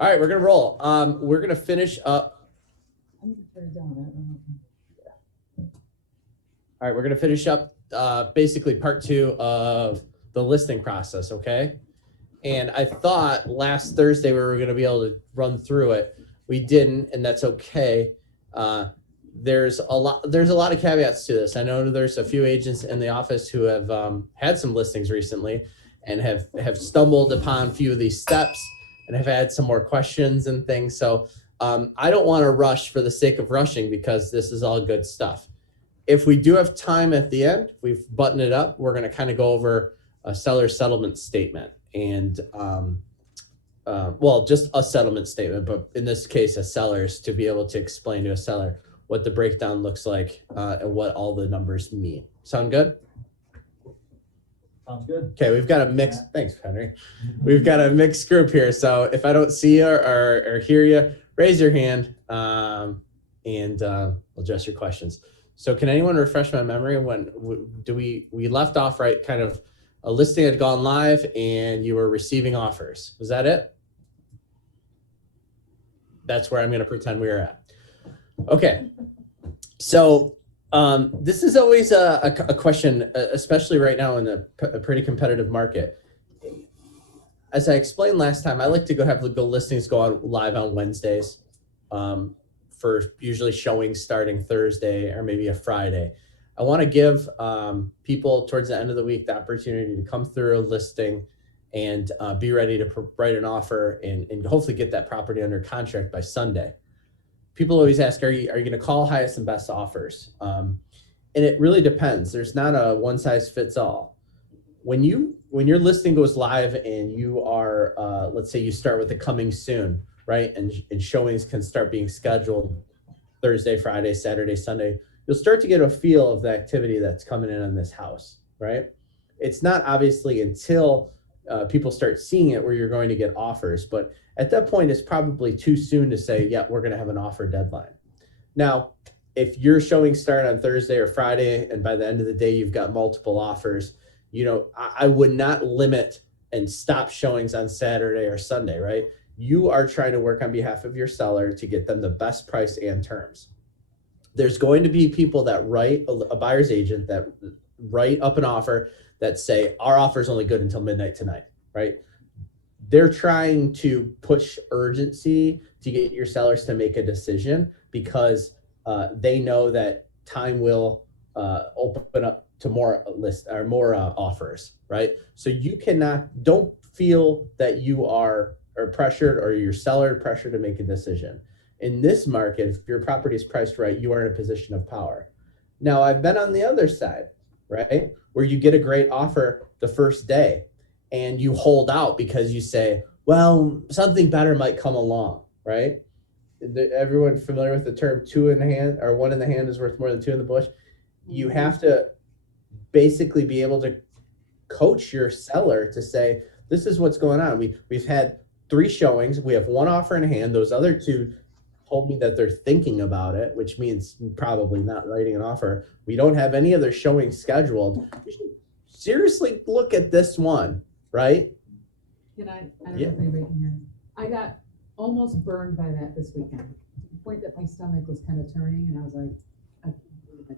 All right, we're gonna roll. We're gonna finish up. I'm gonna turn it down. I don't know. All right, we're gonna finish up basically part 2 of the listing process. Okay. And I thought last Thursday we were gonna be able to run through it. We didn't, and that's okay. There's a lot. There's a lot of caveats to this. I know there's a few agents in the office who have had some listings recently, and have stumbled upon a few of these steps, and have had some more questions and things. So I don't want to rush for the sake of rushing because this is all good stuff. If we do have time at the end, we've buttoned it up. We're going to kind of go over a seller settlement statement and well, just a settlement statement, but in this case, a seller's to be able to explain to a seller what the breakdown looks like and what all the numbers mean. Sound good? Sounds good. Okay, we've got a mixed. Thanks, Henry. We've got a mixed group here, so if I don't see you or hear you, raise your hand and we'll address your questions. So, can anyone refresh my memory? When we left off right? Kind of a listing had gone live and you were receiving offers. Was that it? That's where I'm going to pretend we were at. Okay, so this is always a question, especially right now in a pretty competitive market. As I explained last time, I like to go listings go on live on Wednesdays for usually showing starting Thursday or maybe a Friday. I want to give people towards the end of the week the opportunity to come through a listing and be ready to write an offer and hopefully get that property under contract by Sunday. People always ask, are you going to call highest and best offers? And it really depends. There's not a one size fits all. When your listing goes live and you are, let's say you start with the coming soon, right? And showings can start being scheduled Thursday, Friday, Saturday, Sunday. You'll start to get a feel of the activity that's coming in on this house, right? It's not obviously until people start seeing it where you're going to get offers, but at that point, it's probably too soon to say, yeah, we're going to have an offer deadline. Now, if your showing start on Thursday or Friday, and by the end of the day, you've got multiple offers, I would not limit and stop showings on Saturday or Sunday, right? You are trying to work on behalf of your seller to get them the best price and terms. There's going to be people that write a buyer's agent that write up an offer that say our offer is only good until midnight tonight, right? They're trying to push urgency to get your sellers to make a decision because they know that time will open up to more offers, right? So don't feel that you are pressured or your seller pressured to make a decision. In this market, if your property is priced right, you are in a position of power. Now, I've been on the other side, right? Where you get a great offer the first day and you hold out because you say, well, something better might come along, right? Everyone familiar with the term two in the hand or one in the hand is worth more than two in the bush? You have to basically be able to coach your seller to say, this is what's going on. We've had 3 showings. We have 1 offer in hand. Those other 2 told me that they're thinking about it, which means probably not writing an offer. We don't have any other showings scheduled. You should seriously look at this one, right? Can I don't know if anybody can hear me. I got almost burned by that this weekend, to the point that my stomach was kind of turning, and I was like, I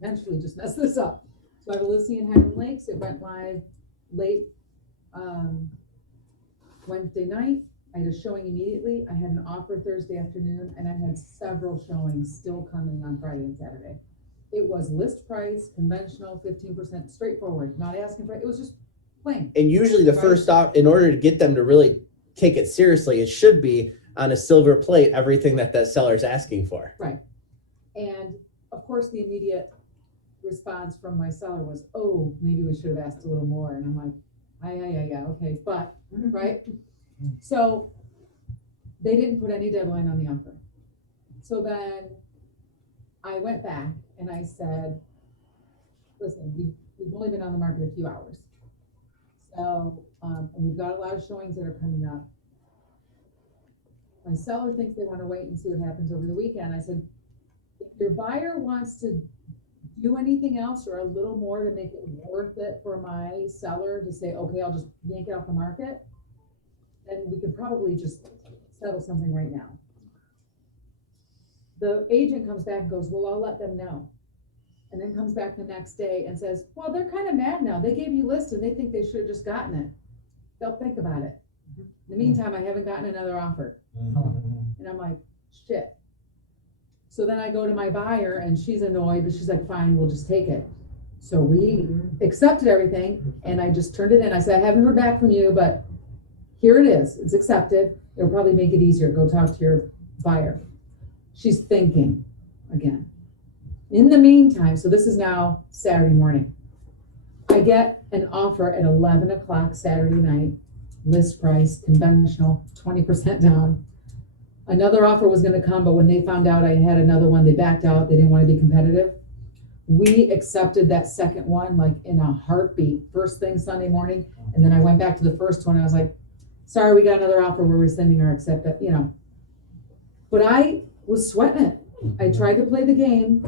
eventually just messed this up. So I have a listing in Highland Lakes. It went live late Wednesday night. I had a showing immediately. I had an offer Thursday afternoon, and I had several showings still coming on Friday and Saturday. It was list price, conventional, 15%, straightforward, not asking for it. It was just plain. And usually the first off, in order to get them to really take it seriously, it should be on a silver plate, everything that seller is asking for. Right. And of course, the immediate response from my seller was, oh, maybe we should have asked a little more. And I'm like, yeah, okay, but, right? So they didn't put any deadline on the offer. So then I went back and I said, listen, we've only been on the market a few hours. So, and we've got a lot of showings that are coming up. My seller thinks they want to wait and see what happens over the weekend. I said, if your buyer wants to do anything else or a little more to make it worth it for my seller to say, okay, I'll just yank it off the market, then we could probably just settle something right now. The agent comes back and goes, well, I'll let them know. And then comes back the next day and says, well, they're kind of mad now. They gave you lists and they think they should have just gotten it. They'll think about it. In the meantime, I haven't gotten another offer. And I'm like, shit. So then I go to my buyer and she's annoyed, but she's like, fine, we'll just take it. So we accepted everything and I just turned it in. I said, I haven't heard back from you, but here it is. It's accepted. It'll probably make it easier. Go talk to your buyer. She's thinking again. In the meantime, so this is now Saturday morning. I get an offer at 11 o'clock Saturday night, list price, conventional, 20% down. Another offer was gonna come, but when they found out I had another one, they backed out. They didn't want to be competitive. We accepted that second one like in a heartbeat, first thing Sunday morning. And then I went back to the first one. I was like, sorry, we got another offer. We're rescinding our accept, But I was sweating it. I tried to play the game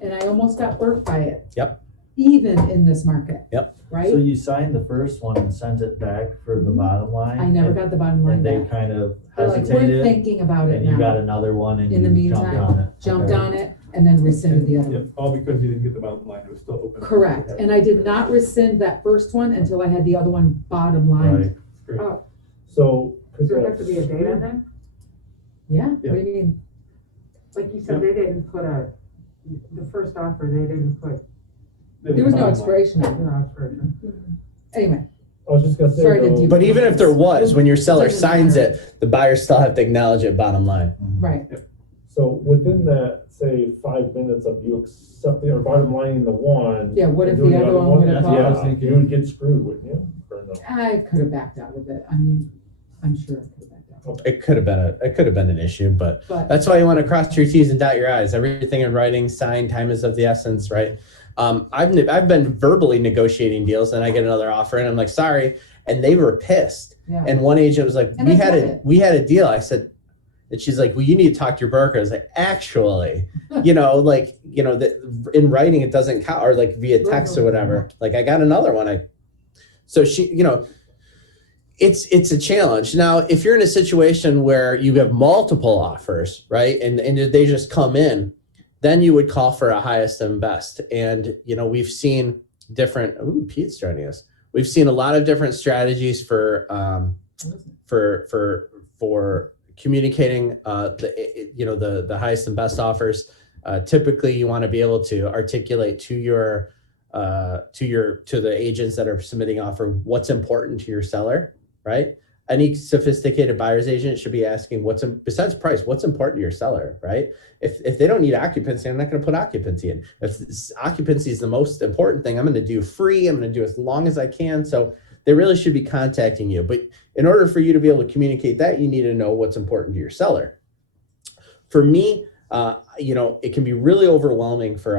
and I almost got burnt by it. Yep. Even in this market. Yep. Right? So you signed the first one and sent it back for the bottom line? I never and- got the bottom line And they back. kind of They're like, we're hesitated, thinking about it and you got now. another one and In the you jumped meantime, on it? Jumped Okay. on it and then rescinded the other one. Yep, all because you didn't get the bottom line, it was still open. Correct. And I did not rescind that first one until I had the other one bottom line. Right. Great. Oh, So. does there have to be a date on there? Yeah, what do you mean? Like you said, they didn't put the first offer, they didn't put There was no expiration on it. the expiration. Anyway, I was just gonna say. Sorry to though- deep- But even if there was, when your seller Doesn't signs matter. it, the buyers still have to acknowledge it bottom line. right. So within that, say, 5 minutes of you accepting or bottom lining the one. Yeah, what and if the doing other one would have Yeah, called? you would get screwed, wouldn't you? Or no? I could have backed out of it. I mean, I'm sure I could have backed out. It could have been an issue, but But that's why you want to cross your T's and dot your I's. Everything in writing, sign, time is of the essence, right? I've been verbally negotiating deals and I get another offer and I'm like, sorry. And they were pissed. yeah. And one agent was like, And we I had get a it. we had a deal. I said, and she's like, well, you need to talk to your broker. I was like, actually, in writing it doesn't count, or like via text or whatever. Like I got another one. So she, it's a challenge. Now, if you're in a situation where you have multiple offers, right, and they just come in, then you would call for a highest and best. And we've seen different. Ooh, Pete's joining us. We've seen a lot of different strategies for communicating the highest and best offers. Typically, you want to be able to articulate to the agents that are submitting offer what's important to your seller, right? Any sophisticated buyer's agent should be asking besides price, what's important to your seller, right? If they don't need occupancy, I'm not going to put occupancy in. If occupancy is the most important thing, I'm going to do free. I'm going to do as long as I can. So they really should be contacting you. But in order for you to be able to communicate that, you need to know what's important to your seller. For me, it can be really overwhelming for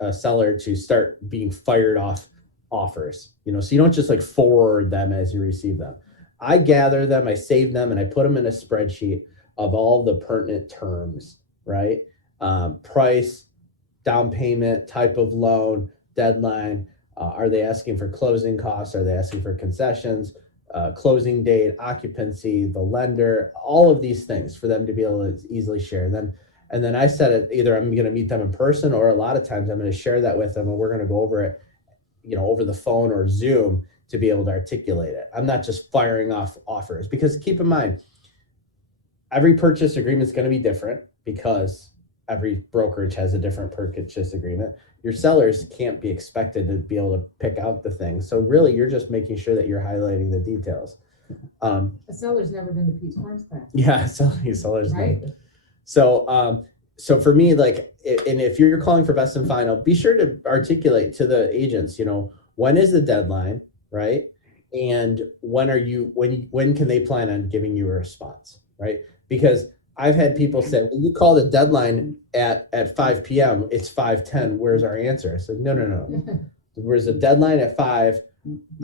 a seller to start being fired off offers. So you don't just like forward them as you receive them. I gather them, I save them, and I put them in a spreadsheet of all the pertinent terms, right? Price, down payment, type of loan, deadline. Are they asking for closing costs? Are they asking for concessions? Closing date, occupancy, the lender, all of these things for them to be able to easily share. And then I said it, either I'm going to meet them in person, or a lot of times I'm going to share that with them and we're going to go over it, over the phone or Zoom to be able to articulate it. I'm not just firing off offers, because keep in mind, every purchase agreement is going to be different because every brokerage has a different purchase agreement. Your sellers can't be expected to be able to pick out the things. So really, you're just making sure that you're highlighting the details. A seller's never been to Pete's Farms class, Yeah, sellers. right? So for me, and if you're calling for best and final, be sure to articulate to the agents, when is the deadline, right? And when can they plan on giving you a response, right? Because I've had people say, well, you call the deadline at 5 p.m., it's 5:10, where's our answer? I said, no. There's a deadline at 5.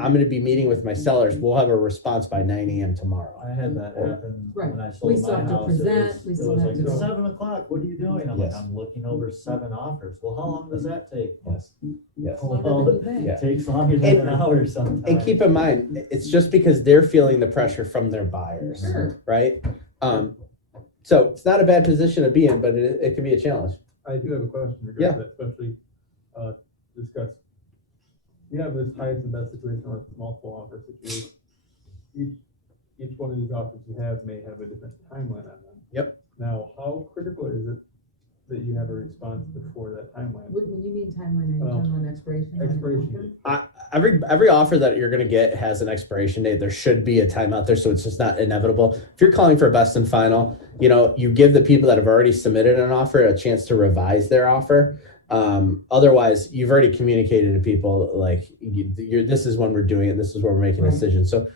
I'm going to be meeting with my sellers. We'll have a response by 9 a.m. tomorrow. I had that happen Right. when I We sold still my have to house. present, we It still was have like, to it's go. 7 o'clock, what are you doing? I'm Yes. like, I'm looking over 7 offers. Well, how long does that take? Yes. Longer Well, than you think. Yeah. it takes longer than an hour sometimes. And keep in mind, it's just because they're feeling the pressure from their buyers, Sure. right? So it's not a bad position to be in, but it can be a challenge. I do have a question Yeah. regarding that, especially, discuss. You have this highest and best situation or multiple offer situation. Each one of these offers you have may have a different timeline on them. Yep. Now, how critical is it that you have a response before that timeline? When you mean timeline, are you talking about expiration? Expiration date. Every offer that you're going to get has an expiration date. There should be a time out there, so it's just not inevitable. If you're calling for best and final, you give the people that have already submitted an offer a chance to revise their offer. Otherwise, you've already communicated to people like this is when we're doing it. This is where we're making a Right. decision. So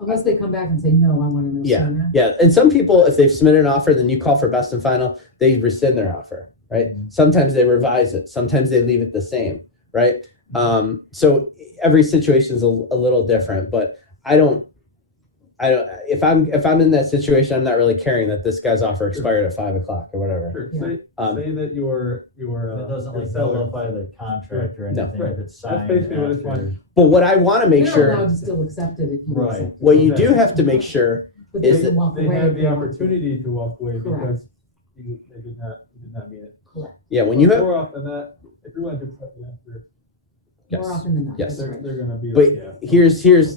Unless they come back and say, no, I want to know sooner. yeah. And some people, if they've submitted an offer, then you call for best and final, they rescind their offer, right? Sometimes they revise it. Sometimes they leave it the same, right? So every situation is a little different, but I don't, if I'm in that situation, I'm not really caring that this guy's offer expired at 5 o'clock or whatever. Sure, Yeah. say that your It doesn't your like seller, nullify the contract or No. anything Right. if it's That's signed basically what it's after. like. But what I want to make They're sure, allowed to still accept it if you Right. accept it. what you do Okay. have to make sure, But they is can that walk they away have if the they want to. opportunity to walk away Correct. because you did not mean it. Correct. yeah, when you have, More often than not, if you're willing to accept the answer, yes. More often than not. Yes. that's right. they're gonna be But like, yeah. here's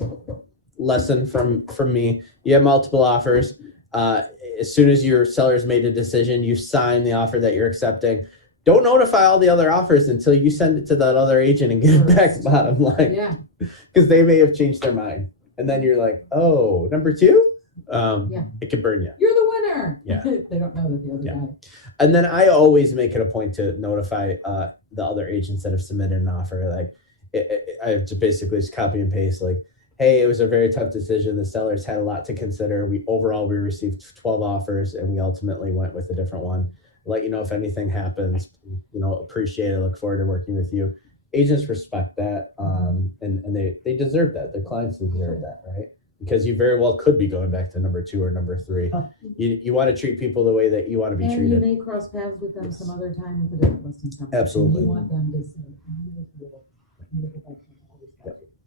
lesson from me. You have multiple offers. As soon as your seller's made a decision, you sign the offer that you're accepting. Don't notify all the other offers until you send it to that other agent and get it back First. bottom line, Yeah, because they may have changed their mind. And then you're like, oh, number two? Yeah. It could burn you. you're the winner. Yeah. They don't know that the other Yeah. guy. And then I always make it a point to notify the other agents that have submitted an offer. Like I have to basically just copy and paste like, hey, it was a very tough decision. The sellers had a lot to consider. We received 12 offers and we ultimately went with a different one. Let you know if anything happens, appreciate it. Look forward to working with you. Agents respect that. And they deserve that. Their clients deserve that, right? Because you very well could be going back to number 2 or number 3. You want to treat people the way that you want to be And you treated. may cross paths with them some other time with a different listing company. Absolutely. You want them to say, "You look at that, all this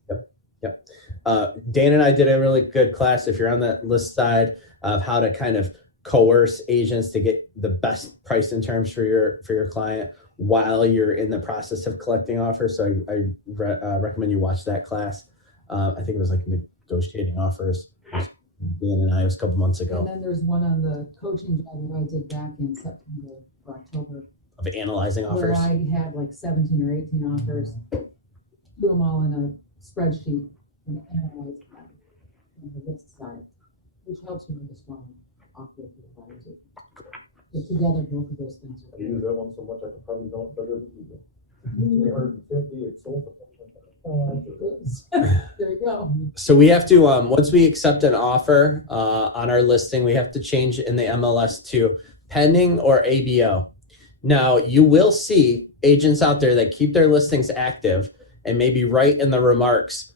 stuff." Dan and I did a really good class, if you're on that list side, of how to kind of coerce agents to get the best price and terms for your client while you're in the process of collecting offers. So I recommend you watch that class. I think it was like negotiating offers. Dan and I, it was a couple months And ago, then there's one on the coaching job that I did back in September or October, of analyzing where offers. I had like 17 or 18 offers, threw them all in a spreadsheet and analyzed them on the list side, which helps you make a strong offer for the buyers. But together, both of those things I are. use that one so much I could probably don't better than you do. 350, it sold for. There you go. So we have to, once we accept an offer on our listing, we have to change in the MLS to pending or ABO. Now, you will see agents out there that keep their listings active and maybe write in the remarks,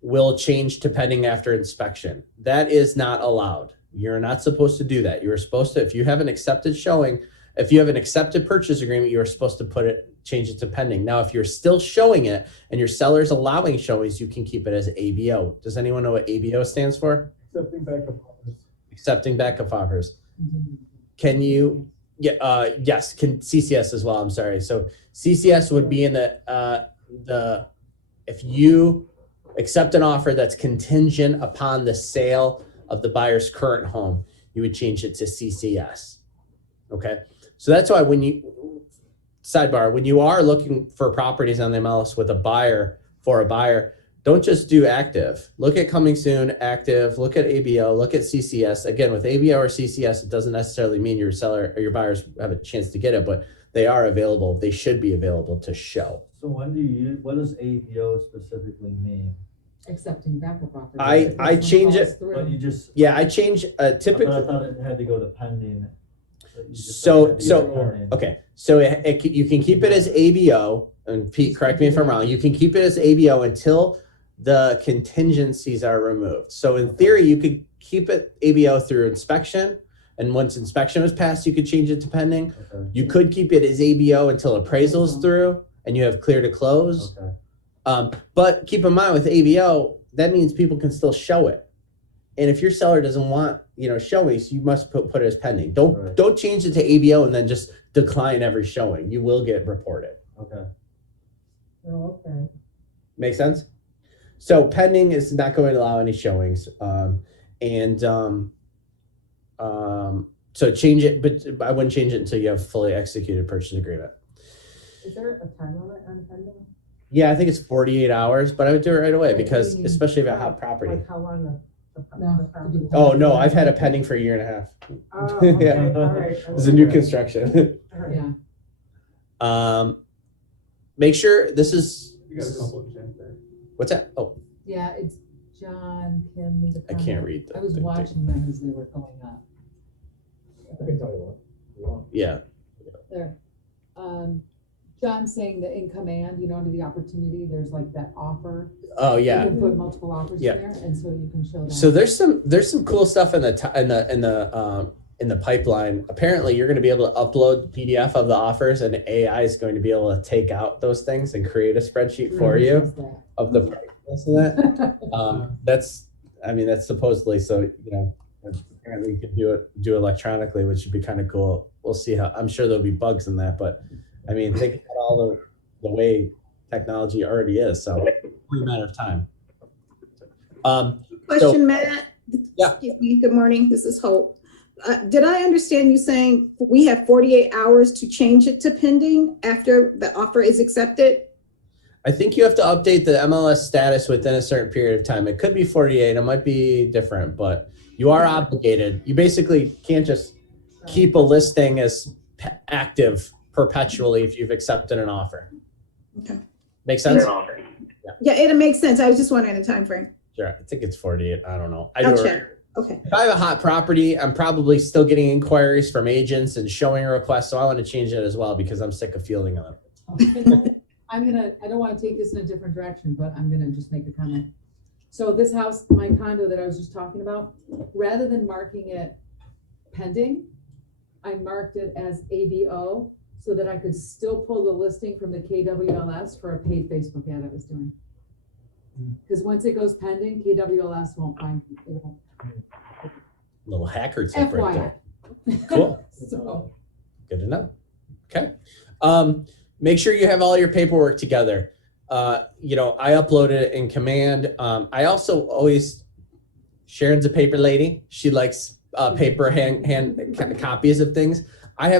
will change to pending after inspection. That is not allowed. You're not supposed to do that. You're supposed to, if you have an accepted showing, if you have an accepted purchase agreement, you're supposed to change it to pending. Now, if you're still showing it and your seller's allowing showings, you can keep it as ABO. Does anyone know what ABO stands for? Accepting backup offers. Accepting backup offers. Mhm. Can you, yes, can CCS as well, I'm sorry. So CCS would be in if you accept an offer that's contingent upon the sale of the buyer's current home, you would change it to CCS. Okay. So that's why when you are looking for properties on the MLS with a buyer, don't just do active. Look at coming soon, active, look at ABO, look at CCS. Again, with ABO or CCS, it doesn't necessarily mean your seller or your buyers have a chance to get it, but they are available. They should be available to show. So when do you use, what does ABO specifically mean? Accepting backup offers. I If someone change calls it- through. But you just. Yeah, I change But typically. I thought it had to go to pending. That you just So- had to so- go to pending. Okay, so you can keep it as ABO, and Pete, correct me if I'm wrong, you can keep it as ABO until the contingencies are removed. So in theory, you could keep it ABO through inspection, and once inspection was passed, you could change it to pending. Okay, You could keep it as ABO until appraisal is through, and you have clear to close. okay. But keep in mind with ABO, that means people can still show it. And if your seller doesn't want, showings, you must put it as pending. Right. Don't change it to ABO and then just decline every showing. You will get reported. Okay. Oh, okay. Make sense? So pending is not going to allow any showings. So change it, but I wouldn't change it until you have fully executed purchase agreement. Is there a time limit on pending? Yeah, I think it's 48 hours, but I would do it right away Right, because what do you mean? especially if I have property. Like how long the No. property? Oh, no, I've had a pending for a year and a half. Oh, okay, Yeah. all right. It's a new construction. All right. Yeah, Make sure this is, You got a couple of changes there. what's that? Oh, yeah, it's John, Kim, the I can't read the I was thing. watching them as they were going up. I can tell you what. If you want. Yeah. There. John's saying that in command, under the opportunity, there's like that offer. Oh, You yeah. can put multiple offers Yeah. in there, and so you can show that. So there's some cool stuff in the pipeline. Apparently, you're going to be able to upload the PDF of the offers, and AI is going to be able to take out those things and create a spreadsheet for Really you says that. of the price of that. That's supposedly so. Apparently you can do electronically, which would be kind of cool. We'll see how. I'm sure there'll be bugs in that, but think about all the way technology already is. So it's only a matter of time. Question, Matt. Yeah. Excuse me. Good morning. This is Hope. Did I understand you saying we have 48 hours to change it to pending after the offer is accepted? I think you have to update the MLS status within a certain period of time. It could be 48. It might be different, but you are obligated. You basically can't just keep a listing as active perpetually if you've accepted an offer. Okay. Make sense? Yeah, it makes sense. I was just wondering the time frame. Sure. I think it's 48. I don't know. I'll check. Okay. If I have a hot property, I'm probably still getting inquiries from agents and showing requests. So I want to change it as well because I'm sick of fielding them. I don't want to take this in a different direction, but I'm gonna just make a comment. So this house, my condo that I was just talking about, rather than marking it pending, I marked it as ABO so that I could still pull the listing from the KWLS for a paid Facebook ad I was doing. Because once it goes pending, KWLS won't find it. Little hacker tip right FYI. there. Cool. So, Good to know. Okay. Make sure you have all your paperwork together. I uploaded it in Command. I also always, Sharon's a paper lady. She likes paper hand copies of things. I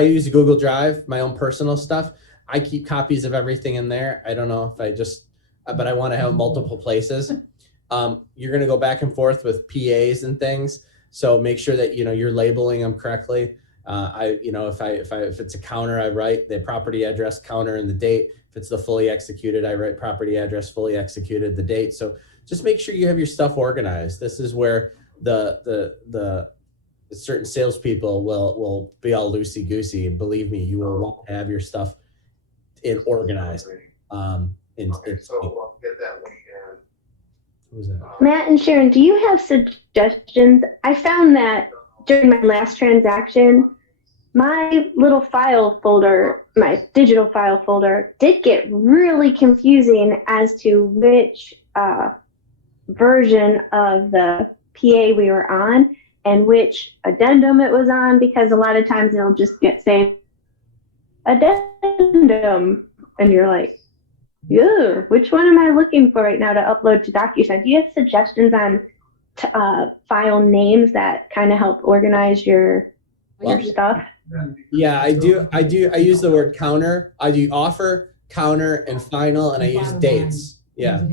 use Google Drive, my own personal stuff. I keep copies of everything in there. I don't know if but I want to have multiple places. You're going to go back and forth with PAs and things. So make sure that, you're labeling them correctly. If it's a counter, I write the property address, counter, and the date. If it's the fully executed, I write property address, fully executed, the date. So just make sure you have your stuff organized. This is where the certain salespeople will be all loosey goosey, and believe me, you will want to have your stuff organized. So we'll get that link in. Who was that? Matt and Sharon, do you have suggestions? I found that during my last transaction, my little file folder, my digital file folder, did get really confusing as to which version of the PA we were on and which addendum it was on, because a lot of times it'll just say addendum, and you're like, yeah, which one am I looking for right now to upload to DocuSign? Do you have suggestions on file names that kind of help organize your stuff? Yeah, I do. I use the word counter. I do offer, counter, and final, and I use Bottom dates. Yeah.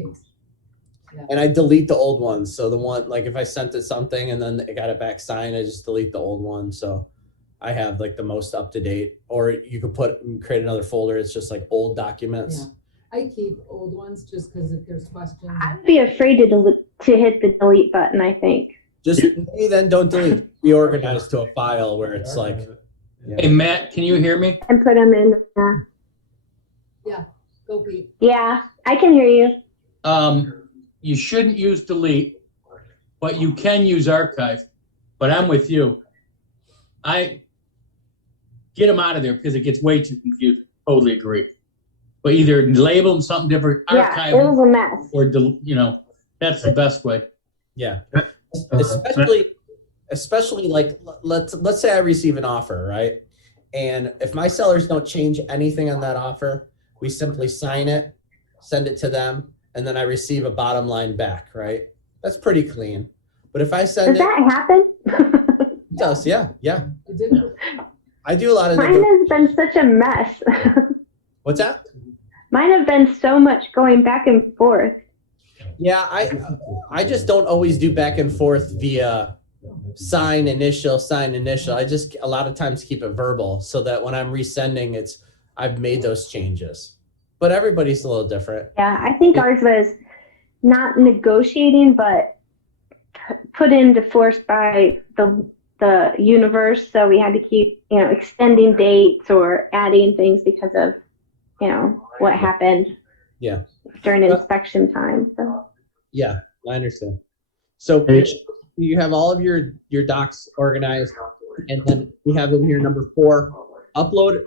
And I delete the old ones. So the one, like if I sent it something and then it got it back signed, I just delete the old one. So I have like the most up to date, or you could create another folder. It's just like old documents. Yeah. I keep old ones just because if there's questions. I'd be afraid to hit the delete button, I think. Just maybe then don't delete. Be organized to a file where it's like. Hey, Matt, can you hear me? And put them in. Go Pete. Yeah, I can hear you. You shouldn't use delete, but you can use archive. But I'm with you. I get them out of there because it gets way too confusing. Totally agree. But either label them something different, archive Yeah, it was them, a mess. or that's the best way. Yeah. especially like let's say I receive an offer, right? And if my sellers don't change anything on that offer, we simply sign it, send it to them, and then I receive a bottom line back, right? That's pretty clean. But if I send Does that happen? it does, yeah. It did, I do a lot of Mine has been such a mess. What's that? Mine have been so much going back and forth. Yeah, I just don't always do back and forth via sign initial. I just a lot of times keep it verbal so that when I'm resending, I've made those changes. But everybody's a little different. Yeah, I think ours was not negotiating, but put into force by the universe. So we had to keep, extending dates or adding things because of, what happened. Yeah. During inspection time. So. Yeah, I understand. So you have all of your docs organized, and then we have in here number 4, upload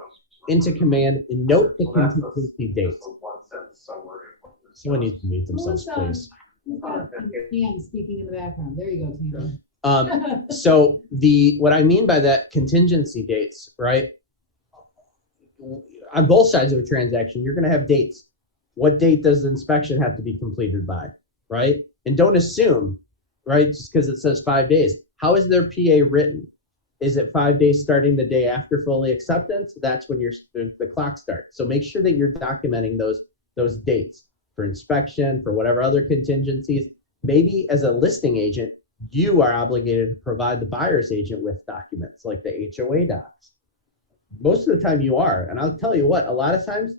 into command and note the contingency dates. Someone needs to mute themselves, please. who's got Tam speaking in the background? There you go, Tam. So what I mean by that, contingency dates, right? On both sides of a transaction, you're going to have dates. What date does the inspection have to be completed by, right? And don't assume, right, just because it says 5 days. How is their PA written? Is it 5 days starting the day after fully acceptance? That's when the clock starts. So make sure that you're documenting those dates for inspection, for whatever other contingencies. Maybe as a listing agent, you are obligated to provide the buyer's agent with documents like the HOA docs. Most of the time you are. And I'll tell you what, a lot of times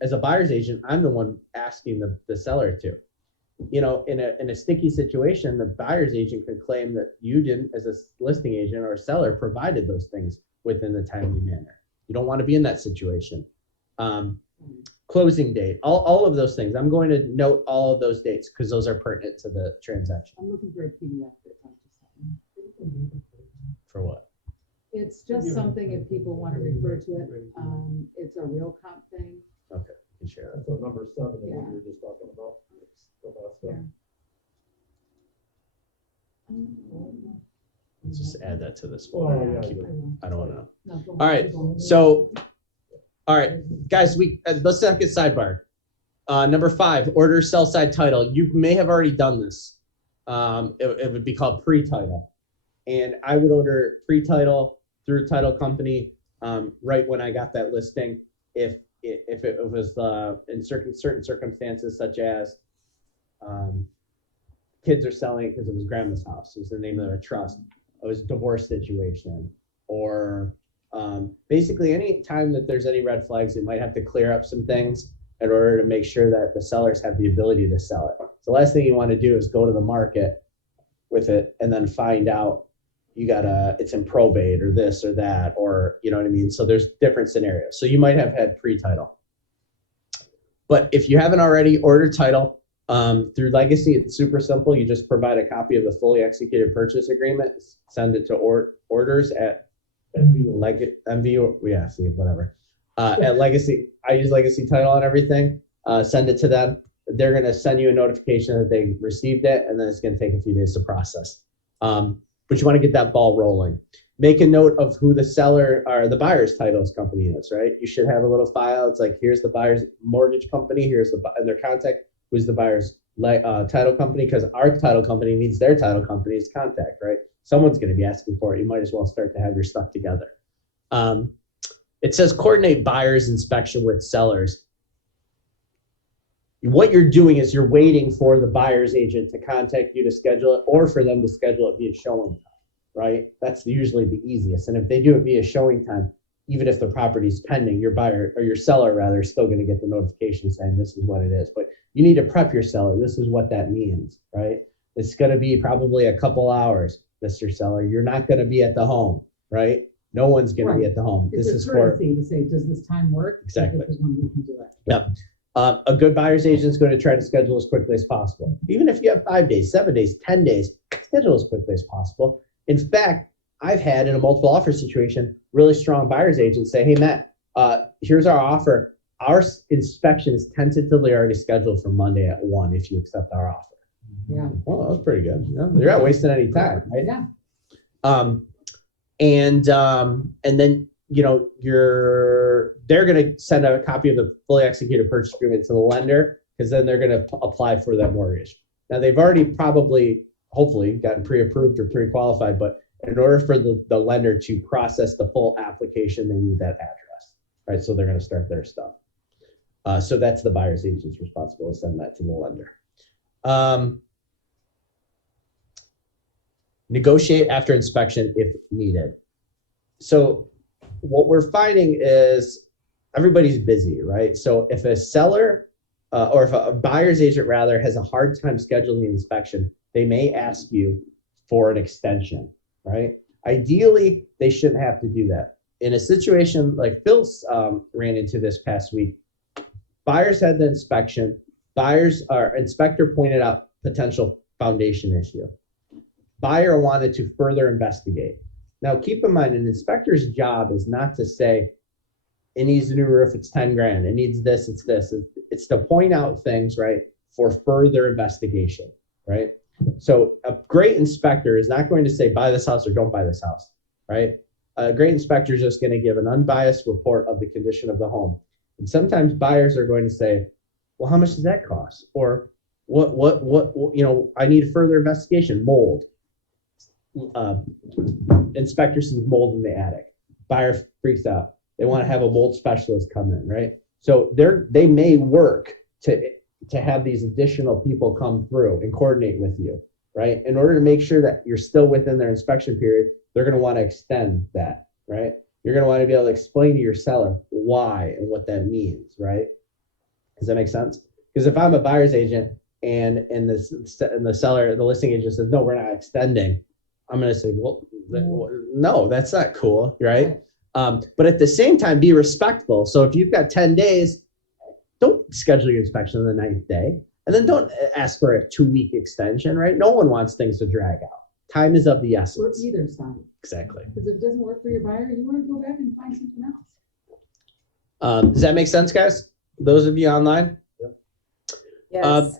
as a buyer's agent, I'm the one asking the seller to. In a sticky situation, the buyer's agent could claim that you didn't, as a listing agent or a seller, provided those things within the timely manner. You don't want to be in that situation. Closing date, all of those things. I'm going to note all of those dates because those are pertinent to the transaction. I'm looking for a PDF. For what? It's just something if people want to refer to it. It's a real comp thing. Okay, you can share that. That's what number 7 is Yeah. what you were just talking about. The last one. Let's just add that to this Oh, one. yeah, Keep it- I don't want to. No, go All right, so, all right, guys, let's not get sidebar. Number 5, order sell side title. You may have already done this. It would be called pre-title. And I would order pre-title through a title company right when I got that listing. If it was in certain circumstances, such as kids are selling because it was grandma's house, it was the name of their trust, it was a divorce situation, or basically any time that there's any red flags, it might have to clear up some things in order to make sure that the sellers have the ability to sell it. So the last thing you want to do is go to the market with it and then find out it's in probate or this or that, or you know what I mean? So there's different scenarios. So you might have had pre-title. But if you haven't already ordered title through Legacy, it's super simple. You just provide a copy of the fully executed purchase agreement, send it to orders at MV, yeah, see, whatever. At Legacy, I use Legacy Title on everything. Send it to them. They're going to send you a notification that they received it, and then it's going to take a few days to process. But you want to get that ball rolling. Make a note of who the seller or the buyer's titles company is, right? You should have a little file. It's like, here's the buyer's mortgage company, and their contact, who's the buyer's title company, because our title company needs their title company's contact, right? Someone's going to be asking for it. You might as well start to have your stuff together. It says coordinate buyer's inspection with sellers. What you're doing is you're waiting for the buyer's agent to contact you to schedule it, or for them to schedule it via showing time, right? That's usually the easiest. And if they do it via showing time, even if the property's pending, your buyer or your seller rather is still going to get the notification saying this is what it is. But you need to prep your seller. This is what that means, right? It's going to be probably a couple hours, Mr. Seller. You're not going to be at the home, right? No one's going to be at the home. It's This a is for courtesy to say, does this time work? Exactly. This is when we can do it. Yep. A good buyer's agent is going to try to schedule as quickly as possible. Even if you have 5 days, 7 days, 10 days, schedule as quickly as possible. In fact, I've had in a multiple offer situation, really strong buyer's agents say, hey, Matt, here's our offer. Our inspection is tentatively already scheduled for Monday at 1 if you accept our offer. Yeah. Well, that was pretty good. You're not wasting any time, right? Yeah. And then, you know, they're going to send out a copy of the fully executed purchase agreement to the lender, because then they're going to apply for that mortgage. Now, they've already probably, hopefully, gotten pre-approved or pre-qualified, but in order for the lender to process the full application, they need that address, right? So they're going to start their stuff. So that's the buyer's agent's responsibility to send that to the lender. Negotiate after inspection if needed. So what we're finding is everybody's busy, right? So if a seller or if a buyer's agent rather has a hard time scheduling the inspection, they may ask you for an extension, right? Ideally, they shouldn't have to do that. In a situation like Phil's ran into this past week, buyers had the inspection, inspector pointed out potential foundation issue. Buyer wanted to further investigate. Now, keep in mind, an inspector's job is not to say, it needs a new roof, it's 10 grand, it needs this, it's this. It's to point out things, right, for further investigation, right? So a great inspector is not going to say, buy this house or don't buy this house, right? A great inspector is just going to give an unbiased report of the condition of the home. And sometimes buyers are going to say, well, how much does that cost? Or what, you know, I need further investigation, mold. Inspector sees mold in the attic. Buyer freaks out. They want to have a mold specialist come in, right? So they may work to have these additional people come through and coordinate with you, right? In order to make sure that you're still within their inspection period, they're going to want to extend that, right? You're going to want to be able to explain to your seller why and what that means, right? Does that make sense? Because if I'm a buyer's agent and the seller, the listing agent says, no, we're not extending, I'm going to say, well, no, that's not cool, right? But at the same time, be respectful. So if you've got 10 days, don't schedule your inspection on the 9th day. And then don't ask for a 2-week extension, right? No one wants things to drag out. Time is of the For essence. either side. Exactly. Because if it doesn't work for your buyer, you want to go back and find something else. Does that make sense, guys? Those of you online? Yes.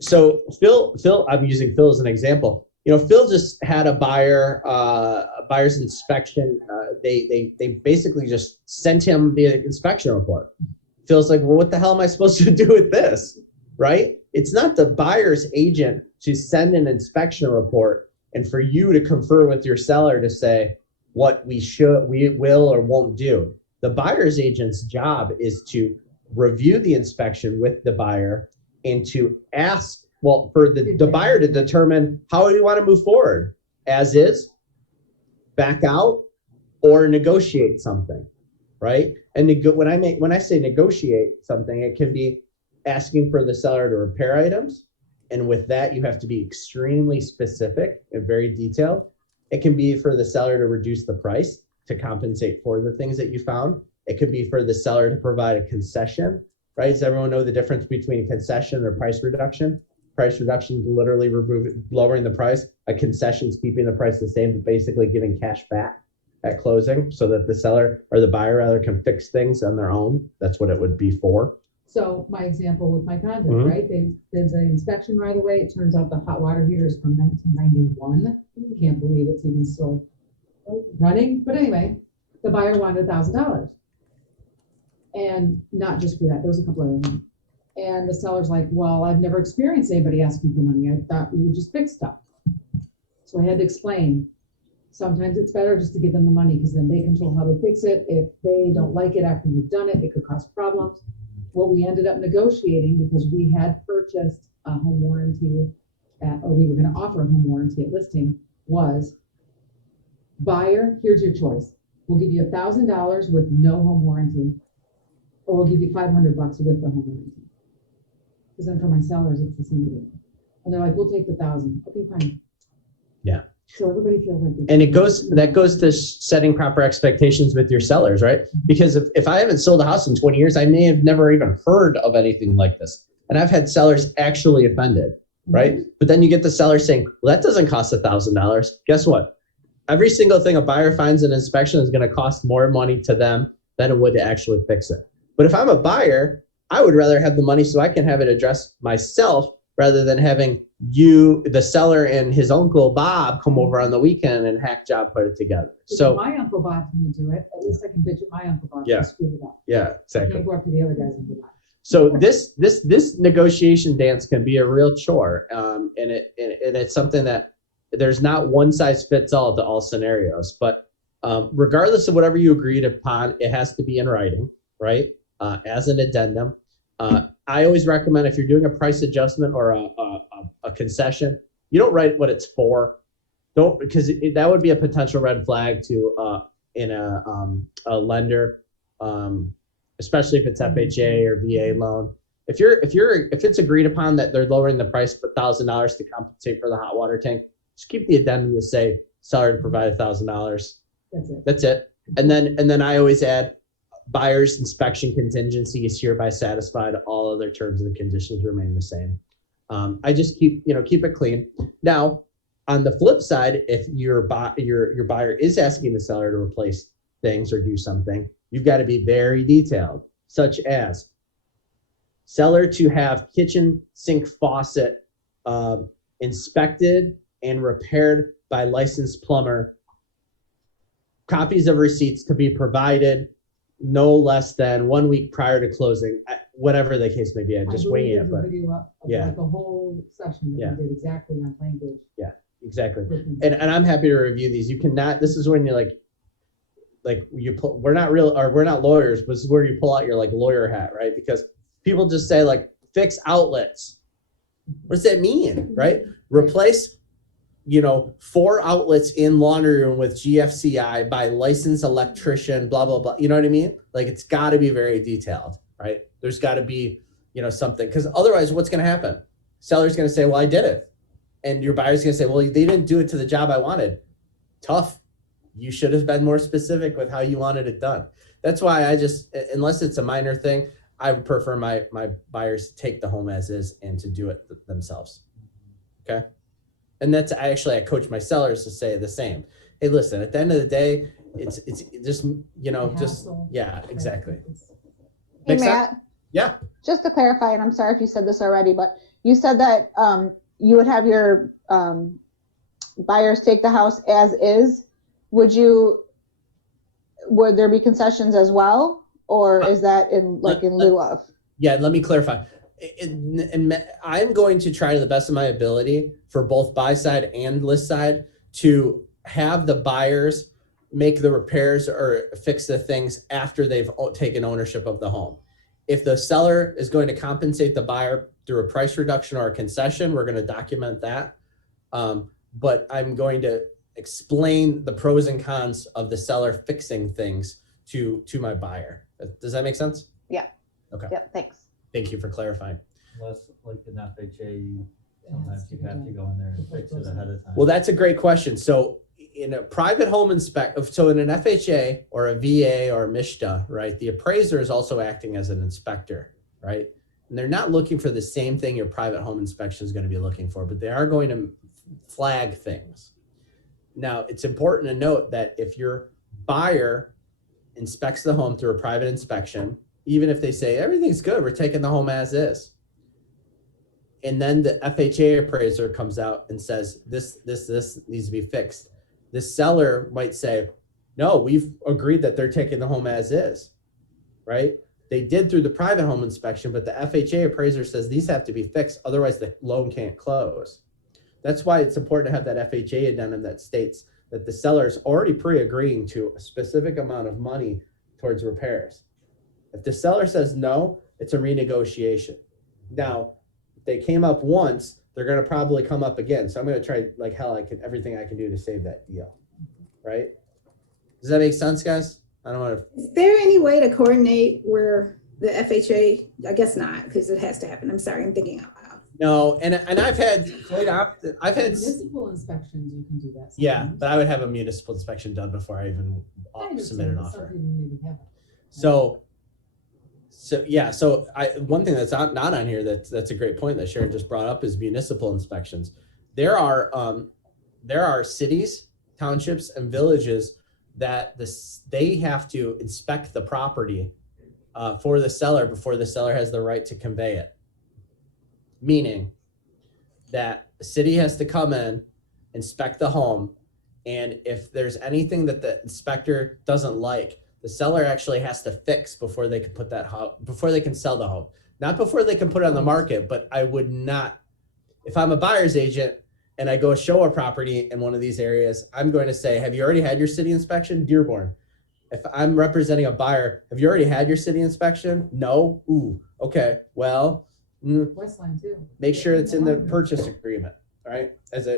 So Phil, I'm using Phil as an example. You know, Phil just had a buyer's inspection. They basically just sent him the inspection report. Phil's like, well, what the hell am I supposed to do with this, right? It's not the buyer's agent to send an inspection report and for you to confer with your seller to say what we will or won't do. The buyer's agent's job is to review the inspection with the buyer and to ask, well, for the buyer to determine how do you want to move forward, as is, back out, or negotiate something, right? And when I say negotiate something, it can be asking for the seller to repair items. And with that, you have to be extremely specific and very detailed. It can be for the seller to reduce the price to compensate for the things that you found. It could be for the seller to provide a concession, right? Does everyone know the difference between a concession or price reduction? Price reduction is literally lowering the price. A concession is keeping the price the same, but basically giving cash back at closing so that the seller or the buyer rather can fix things on their own. That's what it would be for. So my example with my condo, Mhm. right? They did the inspection right away. It turns out the hot water heater is from 1991. Can't believe it's even still running. But anyway, the buyer wanted $1,000. And not just for that, there was a couple other ones. And the seller's like, well, I've never experienced anybody asking for money. I thought we would just fix stuff. So I had to explain. Sometimes it's better just to give them the money because then they control how they fix it. If they don't like it after you've done it, it could cause problems. What we ended up negotiating, because we had purchased a home warranty or we were going to offer a home warranty at listing, was buyer, here's your choice. We'll give you $1,000 with no home warranty, or we'll give you $500 with the home warranty. Because then for my sellers, it's the same thing. And they're like, we'll take the 1,000. Okay, fine. Yeah. So everybody feels like. And that goes to setting proper expectations with your sellers, right? Because if I haven't sold a house in 20 years, I may have never even heard of anything like this. And I've had sellers actually offended, right? But then you get the seller saying, well, that doesn't cost $1,000. Guess what? Every single thing a buyer finds in inspection is going to cost more money to them than it would to actually fix it. But if I'm a buyer, I would rather have the money so I can have it addressed myself rather than having you, the seller, and his uncle Bob come over on the weekend and hack job put it together. If So my Uncle Bob's gonna do it, at least I can bitch at my Uncle Bob Yeah. to screw it up. yeah, I exactly. can't go up to the other guy's Uncle Bob. So this negotiation dance can be a real chore, and it's something that there's not one size fits all to all scenarios. But regardless of whatever you agreed upon, it has to be in writing, right? As an addendum. I always recommend if you're doing a price adjustment or a concession, you don't write what it's for. Don't, because that would be a potential red flag to in a lender. Especially if it's FHA or VA loan. If it's agreed upon that they're lowering the price for $1,000 to compensate for the hot water tank, just keep the addendum to say seller to provide $1,000. That's it. That's it. And then I always add buyer's inspection contingency is hereby satisfied. All other terms and conditions remain the same. I just keep it clean. Now, on the flip side, if your buyer is asking the seller to replace things or do something, you've got to be very detailed, such as seller to have kitchen sink faucet inspected and repaired by licensed plumber. Copies of receipts to be provided no less than 1 week prior to closing, whatever the case may be. I'm just winging it, but Video up of yeah. like a whole session that Yeah. we did exactly on language. exactly. And I'm happy to review these. You cannot. This is when you're we're not lawyers, but this is where you pull out your like lawyer hat, right? Because people just say like fix outlets. What does that mean, right? Replace, 4 outlets in laundry room with GFCI by licensed electrician, blah, blah, blah. You know what I mean? Like it's got to be very detailed, right? There's got to be, something, because otherwise what's going to happen? Seller's going to say, well, I did it. And your buyer's going to say, well, they didn't do it to the job I wanted. Tough. You should have been more specific with how you wanted it done. That's why I just, unless it's a minor thing, I would prefer my buyers to take the home as is and to do it themselves. Okay. And that's I coach my sellers to say the same. Hey, listen, at the end of the day, it's just, hassle. yeah, exactly. Hey, Make sense? Matt. Yeah. Just to clarify, and I'm sorry if you said this already, but you said that you would have your buyers take the house as is. Would there be concessions as well? Or is that in lieu of? Yeah, let me clarify. I'm going to try to the best of my ability for both buy side and list side to have the buyers make the repairs or fix the things after they've taken ownership of the home. If the seller is going to compensate the buyer through a price reduction or a concession, we're going to document that. But I'm going to explain the pros and cons of the seller fixing things to my buyer. Does that make sense? Yeah. Okay. Yep, thanks. Thank you for clarifying. Unless like an FHA, sometimes you have to go in there and fix it ahead of time. Well, that's a great question. So in a private home so in an FHA or a VA or a MSHDA, right, the appraiser is also acting as an inspector, right? And they're not looking for the same thing your private home inspection is going to be looking for, but they are going to flag things. Now, it's important to note that if your buyer inspects the home through a private inspection, even if they say everything's good, we're taking the home as is, and then the FHA appraiser comes out and says this needs to be fixed, the seller might say, no, we've agreed that they're taking the home as is, right? They did through the private home inspection, but the FHA appraiser says these have to be fixed, otherwise the loan can't close. That's why it's important to have that FHA addendum that states that the seller is already pre-agreeing to a specific amount of money towards repairs. If the seller says no, it's a renegotiation. Now, if they came up once, they're going to probably come up again. So I'm going to try like hell everything I can do to save that deal, right? Does that make sense, guys? I don't want to. Is there any way to coordinate where the FHA, I guess not, because it has to happen. I'm sorry, I'm thinking out loud. No, and I've had Municipal inspections, you can do that. yeah, sometimes. but I would have a municipal inspection done before I even I understand, submit an but offer. some people maybe haven't. So one thing that's not on here that's a great point that Sharon just brought up is municipal inspections. There are cities, townships, and villages that they have to inspect the property for the seller before the seller has the right to convey it. Meaning, that the city has to come in, inspect the home, and if there's anything that the inspector doesn't like, the seller actually has to fix before they can put that home, before they can sell the home. Not before they can put it on the market, but I would not, if I'm a buyer's agent and I go show a property in one of these areas, I'm going to say, have you already had your city inspection? Dearborn. If I'm representing a buyer, have you already had your city inspection? No? Ooh, okay, well, Westland too. make sure it's in the purchase agreement, right? As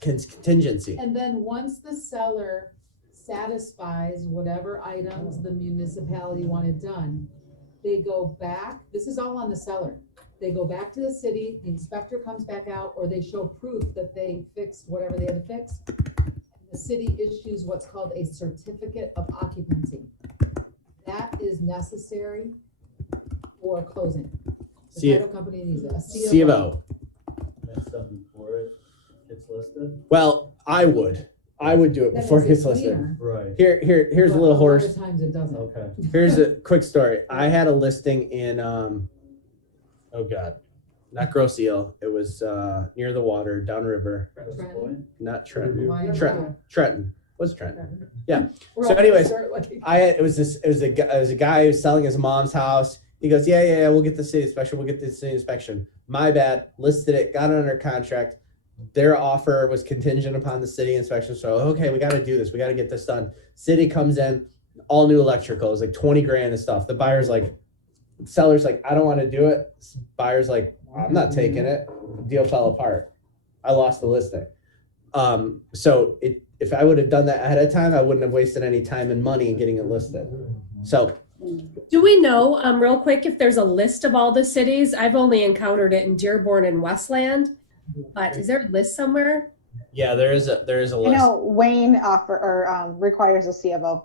contingency. And then once the seller satisfies whatever items the municipality wanted done, they go back, this is all on the seller. They go back to the city, the inspector comes back out, or they show proof that they fixed whatever they had to fix. The city issues what's called a certificate of occupancy. That is necessary for closing. The C- title company needs it, a C of O. That's done before it gets listed. Well, I would do it That before it makes gets listed. cleaner, Right. Here's a but little lot horse. of times it doesn't. Okay. Here's a quick story. I had a listing in, oh God, not Grosse Ile. It was near the water, downriver. Trenton. Not Trenton. Why- Trenton. What's Trenton? We're So all gonna anyways, start like- It was a guy who was selling his mom's house. He goes, yeah, we'll get the city inspection. We'll get the city inspection. My bad. Listed it, got it under contract. Their offer was contingent upon the city inspection. So, okay, we got to do this. We got to get this done. City comes in, all new electrical. It's like 20 grand and stuff. The buyer's like, seller's like, I don't want to do it. Buyer's like, I'm not taking it. Deal fell apart. I lost the listing. So if I would have done that ahead of time, I wouldn't have wasted any time and money in getting it listed. So Do we know, real quick, if there's a list of all the cities? I've only encountered it in Dearborn and Westland, but is there a list somewhere? yeah, there is a I list. know Wayne requires a C of O.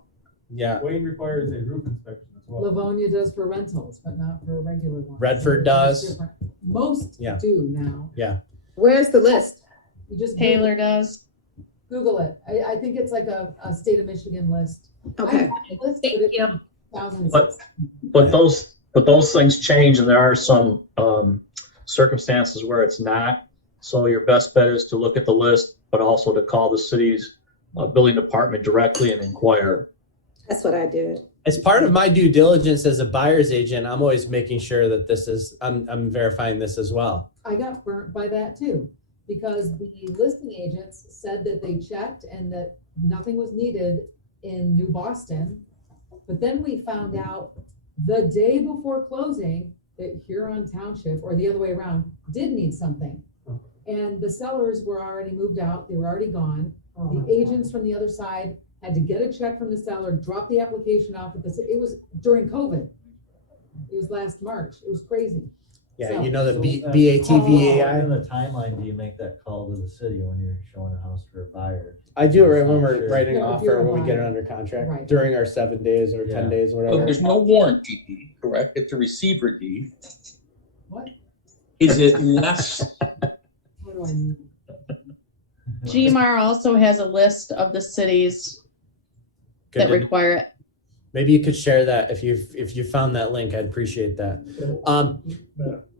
Yeah, Wayne requires a roof inspection as well. Livonia does for rentals, but not for regular ones. Redford It's does. different. Most Yeah. do now. Where's the list? You just Taylor does. Google it. I think it's like a state of Michigan list. Okay. I have a list, but Thank it's you. 2006. But those things change, and there are some circumstances where it's not. So your best bet is to look at the list, but also to call the city's building department directly and inquire. That's what I did. as part of my due diligence as a buyer's agent, I'm always making sure that this is, I'm verifying this as well. I got burnt by that too, because the listing agents said that they checked and that nothing was needed in New Boston. But then we found out the day before closing that Huron Township, or the other way around, did need something. And the sellers were already moved out, they were already gone. The agents from the other side had to get a check from the seller, drop the application off at the, it was during COVID. It was last March, it was crazy. Yeah, So- you know the So, BATVAI? In the timeline, do you make that call to the city when you're showing a house for a buyer? I do it right when we're Sure. writing Yeah, an if you're offer, a when we get it buyer. under contract, Right. during our 7 days or 10 Yeah. days, So whatever. there's no warranty deed, correct? It's a receiver deed. What? Is it less? What do I mean? GMAR also has a list of the cities Good that to- require it. Maybe you could share that if you found that link, I'd appreciate that.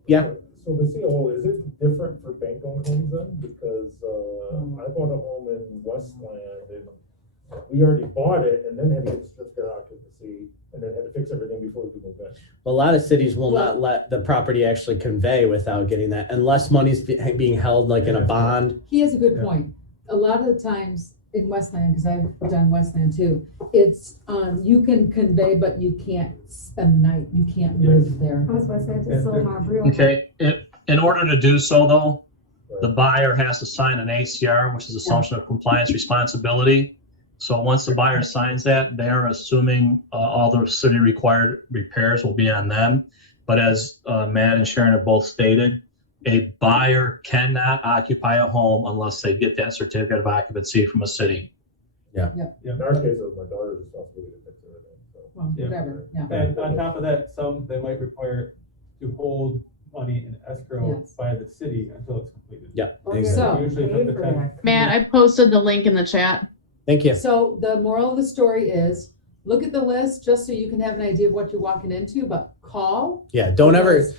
Yeah. So the COO, is it different for bank-owned homes then? Because, I bought a home in Westland and we already bought it and then had to get the certificate of occupancy and then had to fix everything before we could move in. A lot of cities will Well- not let the property actually convey without getting that, unless money's being held like in a bond. He has a good Yeah. point. A lot of the times in Westland, because I've done Westland too, it's, you can convey, but you can't spend the night, you can't live there. I was about to say, Yeah. it's so hard, real. Okay, in order to do so though, the buyer has to sign an ACR, which is assumption of compliance responsibility. So once the buyer signs that, they are assuming all the city required repairs will be on them. But as Matt and Sharon have both stated, a buyer cannot occupy a home unless they get that certificate of occupancy from a city. In our case, it was my daughter's responsibility to fix everything, so. Well, Yeah. whatever, yeah. And on top of that, some, they might require to hold money in escrow Yes. by the city until it's completed. Yeah, Or get exactly. So- Usually paid from the for 10. that. Matt, I posted the link in the chat. Thank you. So the moral of the story is, look at the list just so you can have an idea of what you're walking into, but call call. Yeah, don't ever It's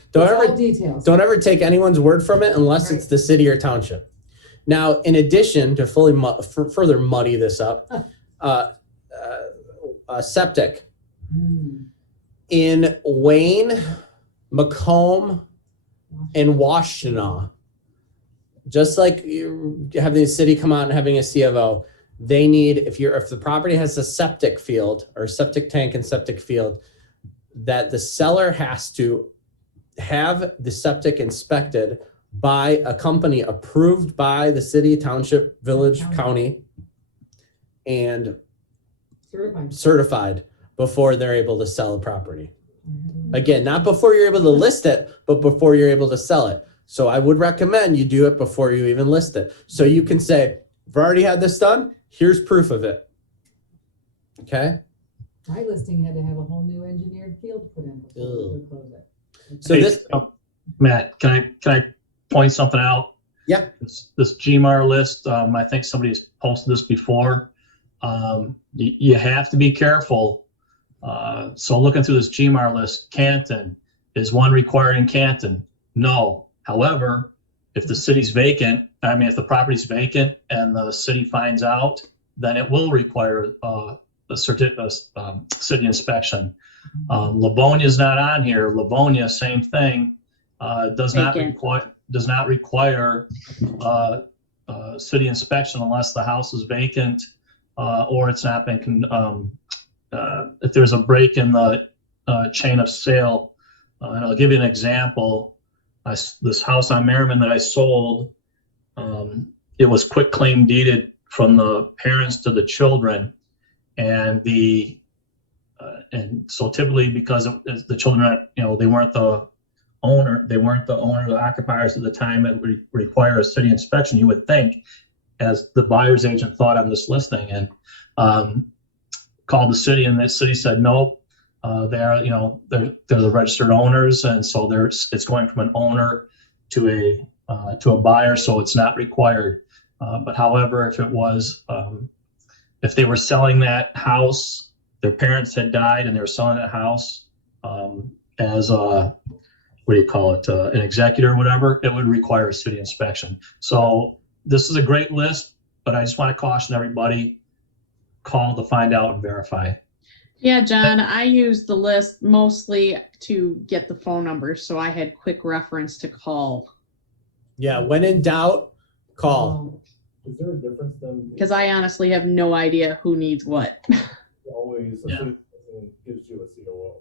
all take anyone's word from it unless it's Right. the city or township. Now, in addition to further muddy this up, septic in Wayne, Macomb, and Washtenaw, just like you having the city come out and having a C of O, they need, if the property has a septic field or septic tank and septic field, that the seller has to have the septic inspected by a company approved by the city, township, village, county, and certified before they're able to sell a property. Again, not before you're able to list it, but before you're able to sell it. So I would recommend you do it before you even list it. So you can say, I've already had this done, here's proof of it. Okay? My listing had to have a whole new engineered field put in before we could close it. So Hey, this, Matt, can I point something out? Yeah. This GMAR list, I think somebody's posted this before. You have to be careful. So looking through this GMAR list, Canton, is one required in Canton? No. However, if the city's vacant, if the property's vacant and the city finds out, then it will require a city inspection. Livonia is not on here. Livonia, same thing. Does not require city inspection unless the house is vacant or it's not been if there's a break in the chain of sale. And I'll give you an example. This house on Merriman that I sold, it was quick claim deeded from the parents to the children, and so typically because the children, they weren't the owner, the occupiers at the time, it would require a city inspection, you would think, as the buyer's agent thought on this listing, and called the city, and the city said nope. They're the registered owners, and so it's going from an owner to a buyer, so it's not required. But however, if it was, if they were selling that house, their parents had died, and they were selling that house as a, an executor or whatever, it would require a city inspection. So this is a great list, but I just want to caution everybody: call to find out and verify. Yeah, John, I used the list mostly to get the phone numbers, so I had quick reference to call. yeah, when in doubt, call. Is there a difference then? Because I honestly have no idea who needs what. Always, a city gives you a COO.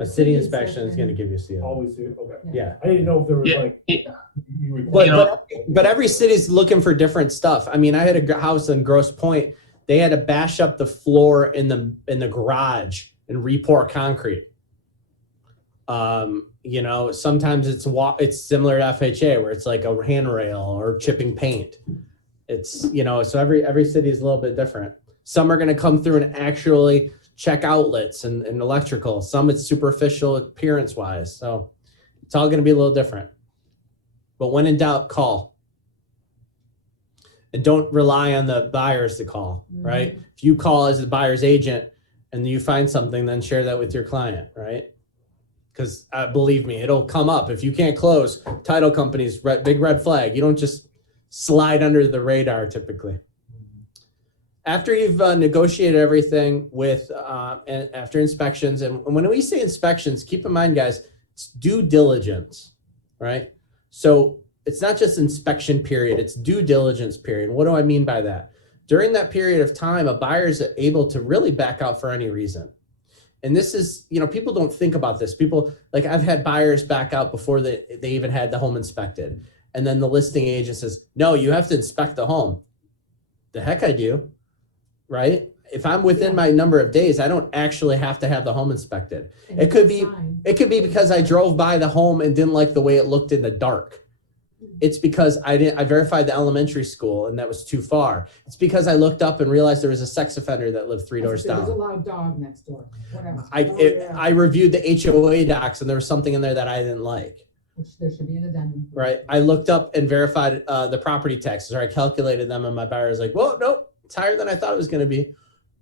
A city inspection is going to give you a CO. Always, okay. Yeah. I didn't know if there was Yeah. you require. But every city's looking for different stuff. I mean, I had a house in Grosse Pointe. They had to bash up the floor in the garage and re-pour concrete. Sometimes it's similar to FHA where it's like a handrail or chipping paint. It's, so every city is a little bit different. Some are going to come through and actually check outlets and electrical. Some it's superficial appearance wise. So it's all going to be a little different. But when in doubt, call. And don't rely on the buyers to call, right? If you call as a buyer's agent and you find something, then share that with your client, right? Because believe me, it'll come up. If you can't close, title companies, big red flag. You don't just slide under the radar typically. After you've negotiated everything with, and after inspections, and when we say inspections, keep in mind, guys, it's due diligence, right? So it's not just inspection period, it's due diligence period. What do I mean by that? During that period of time, a buyer is able to really back out for any reason. And this is, people don't think about this. People, like I've had buyers back out before they even had the home inspected. And then the listing agent says, no, you have to inspect the home. The heck I do, right? If I'm within my number of days, I don't actually have to have the home inspected. It could be because I drove by the home and didn't like the way it looked in the dark. It's because I verified the elementary school and that was too far. It's because I looked up and realized there was a sex offender that lived 3 doors down. There's a loud dog next door, whatever. I reviewed the HOA docs and there was something in there that I didn't like. Which there should be an addendum. Right. I looked up and verified the property taxes, or I calculated them, and my buyer was like, well, nope, it's higher than I thought it was going to be.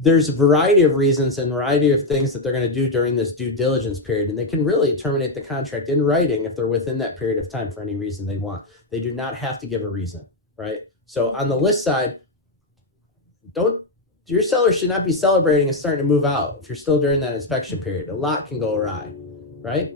there's a variety of reasons and variety of things that they're going to do during this due diligence period, and they can really terminate the contract in writing if they're within that period of time for any reason they want. They do not have to give a reason, right? So on the list side, your seller should not be celebrating and starting to move out if you're still during that inspection period. A lot can go awry, right?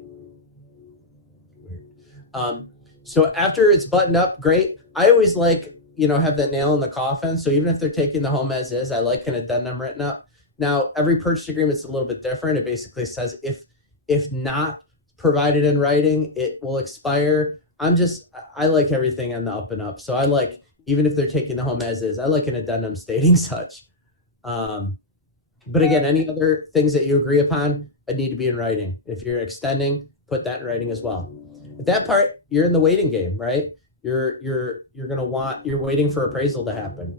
So after it's buttoned up, great. I always like, have that nail in the coffin. So even if they're taking the home as is, I like an addendum written up. Now, every purchase agreement is a little bit different. It basically says if not provided in writing, it will expire. I like everything on the up and up. So I like, even if they're taking the home as is, I like an addendum stating such. But again, any other things that you agree upon, need to be in writing. If you're extending, put that in writing as well. At that part, you're in the waiting game, right? You're waiting for appraisal to happen.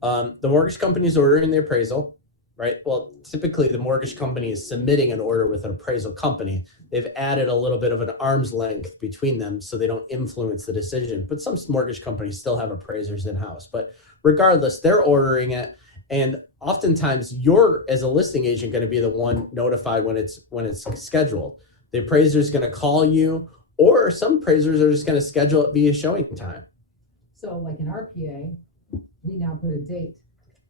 The mortgage company is ordering the appraisal, right? Well, typically the mortgage company is submitting an order with an appraisal company. They've added a little bit of an arm's length between them so they don't influence the decision. But some mortgage companies still have appraisers in-house. But regardless, they're ordering it. And oftentimes you're, as a listing agent, going to be the one notified when it's scheduled. The appraiser is going to call you, or some appraisers are just going to schedule it via showing time. So like in RPA, we now put a date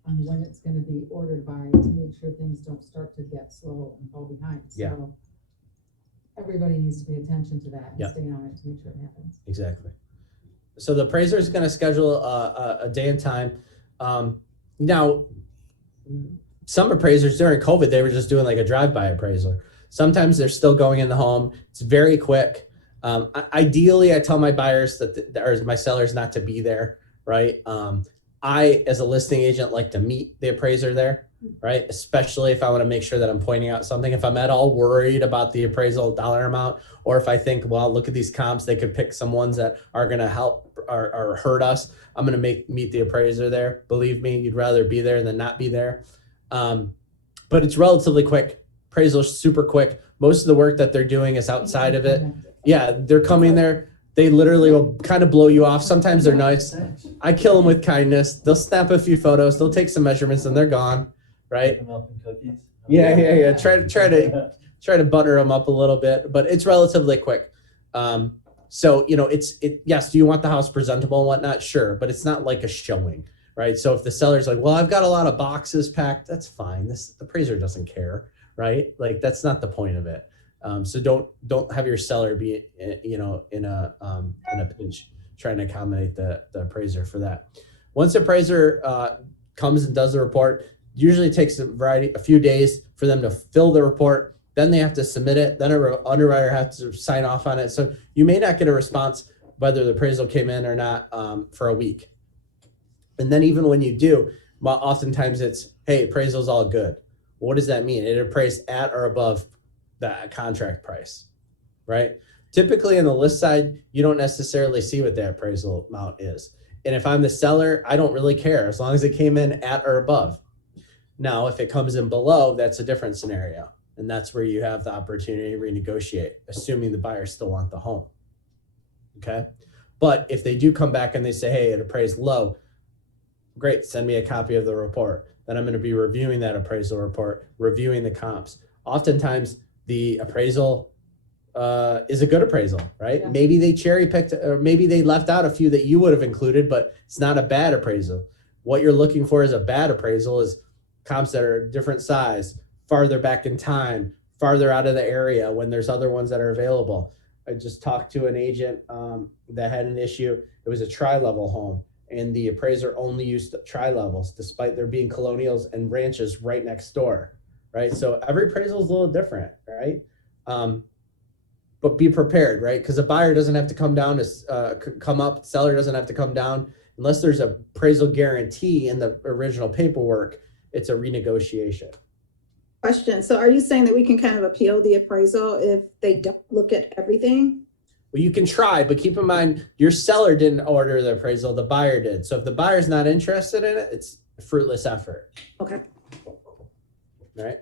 on when it's going to be ordered by to make sure things don't start to get slow and fall behind. Yeah. So everybody needs to pay attention to that and Yeah. stay on it to make sure it happens. Exactly. So the appraiser is going to schedule a day and time. Now, some appraisers during COVID, they were just doing like a drive-by appraisal. Sometimes they're still going in the home. It's very quick. Ideally, I tell my buyers or my sellers not to be there, right? I, as a listing agent, like to meet the appraiser there, right? Especially if I want to make sure that I'm pointing out something. If I'm at all worried about the appraisal dollar amount, or if I think, well, look at these comps, they could pick some ones that are going to help or hurt us, I'm going to meet the appraiser there. Believe me, you'd rather be there than not be there. But it's relatively quick. Appraisal is super quick. Most of the work that they're doing is outside of it. Yeah, they're coming there. They literally will kind of blow you off. Sometimes they're nice. I kill them with kindness. They'll snap a few photos. They'll take some measurements and they're gone, right? Milk and cookies. Yeah. Try to butter them up a little bit, but it's relatively quick. So yes. Do you want the house presentable and whatnot? Sure, but it's not like a showing, right? So if the seller's like, well, I've got a lot of boxes packed, that's fine. The appraiser doesn't care, right? Like that's not the point of it. So don't have your seller be, in a pinch trying to accommodate the appraiser for that. Once the appraiser comes and does the report, usually it takes a few days for them to fill the report. Then they have to submit it. Then an underwriter has to sign off on it. So you may not get a response whether the appraisal came in or not for a week. And then even when you do, oftentimes it's, hey, appraisal's all good. What does that mean? It appraised at or above the contract price, right? Typically on the list side, you don't necessarily see what the appraisal amount is. And if I'm the seller, I don't really care as long as it came in at or above. Now, if it comes in below, that's a different scenario. And that's where you have the opportunity to renegotiate, assuming the buyer still wants the home. Okay. But if they do come back and they say, hey, it appraised low, great, send me a copy of the report. Then I'm going to be reviewing that appraisal report, reviewing the comps. Oftentimes, the appraisal is a good appraisal, right? Yeah. Maybe they cherry picked, or maybe they left out a few that you would have included, but it's not a bad appraisal. What you're looking for is a bad appraisal is comps that are different size, farther back in time, farther out of the area when there's other ones that are available. I just talked to an agent that had an issue. It was a tri-level home, and the appraiser only used tri-levels despite there being colonials and ranches right next door. Right. So every appraisal is a little different. Right. But be prepared. Right. Because a buyer doesn't have to come down to come up. Seller doesn't have to come down unless there's a appraisal guarantee in the original paperwork. It's a renegotiation. Question. So are you saying that we can kind of appeal the appraisal if they don't look at everything? Well, you can try, but keep in mind your seller didn't order the appraisal. The buyer did. So if the buyer's not interested in it, it's a fruitless effort. Okay. Right.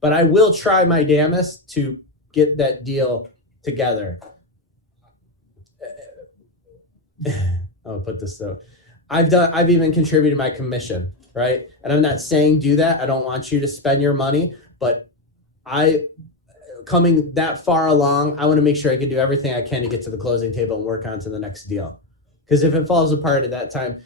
But I will try my damnedest to get that deal together. I'll put this though. I've even contributed my commission, right? And I'm not saying do that. I don't want you to spend your money, but coming that far along, I want to make sure I can do everything I can to get to the closing table and work on to the next deal. Because if it falls apart at that time,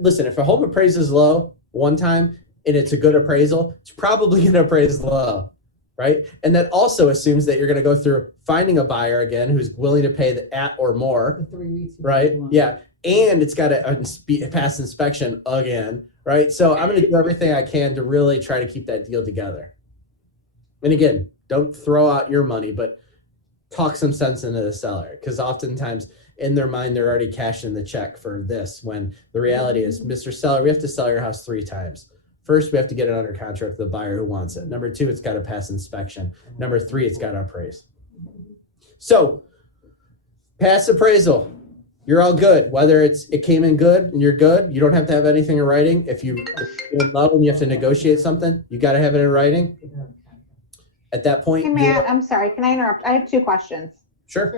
listen, if a home appraises low one time and it's a good appraisal, it's probably going to appraise low, right? And that also assumes that you're going to go through finding a buyer again who's willing to pay the at or more, The 3 weeks. right? Yeah. And it's got to pass inspection again, right? So I'm going to do everything I can to really try to keep that deal together. And again, don't throw out your money, but talk some sense into the seller, because oftentimes in their mind, they're already cashing the check for this, when the reality is, Mr. Seller, we have to sell your house 3 times. First, we have to get it under contract with the buyer who wants it. Number 2, it's got to pass inspection. Number 3, it's got to appraise. So pass appraisal. You're all good. Whether it came in good and you're good, you don't have to have anything in writing. If you're in love and you have to negotiate something, you got to have it in writing. At that point, Hey, Matt, I'm sorry, can I interrupt? I have 2 questions. Sure.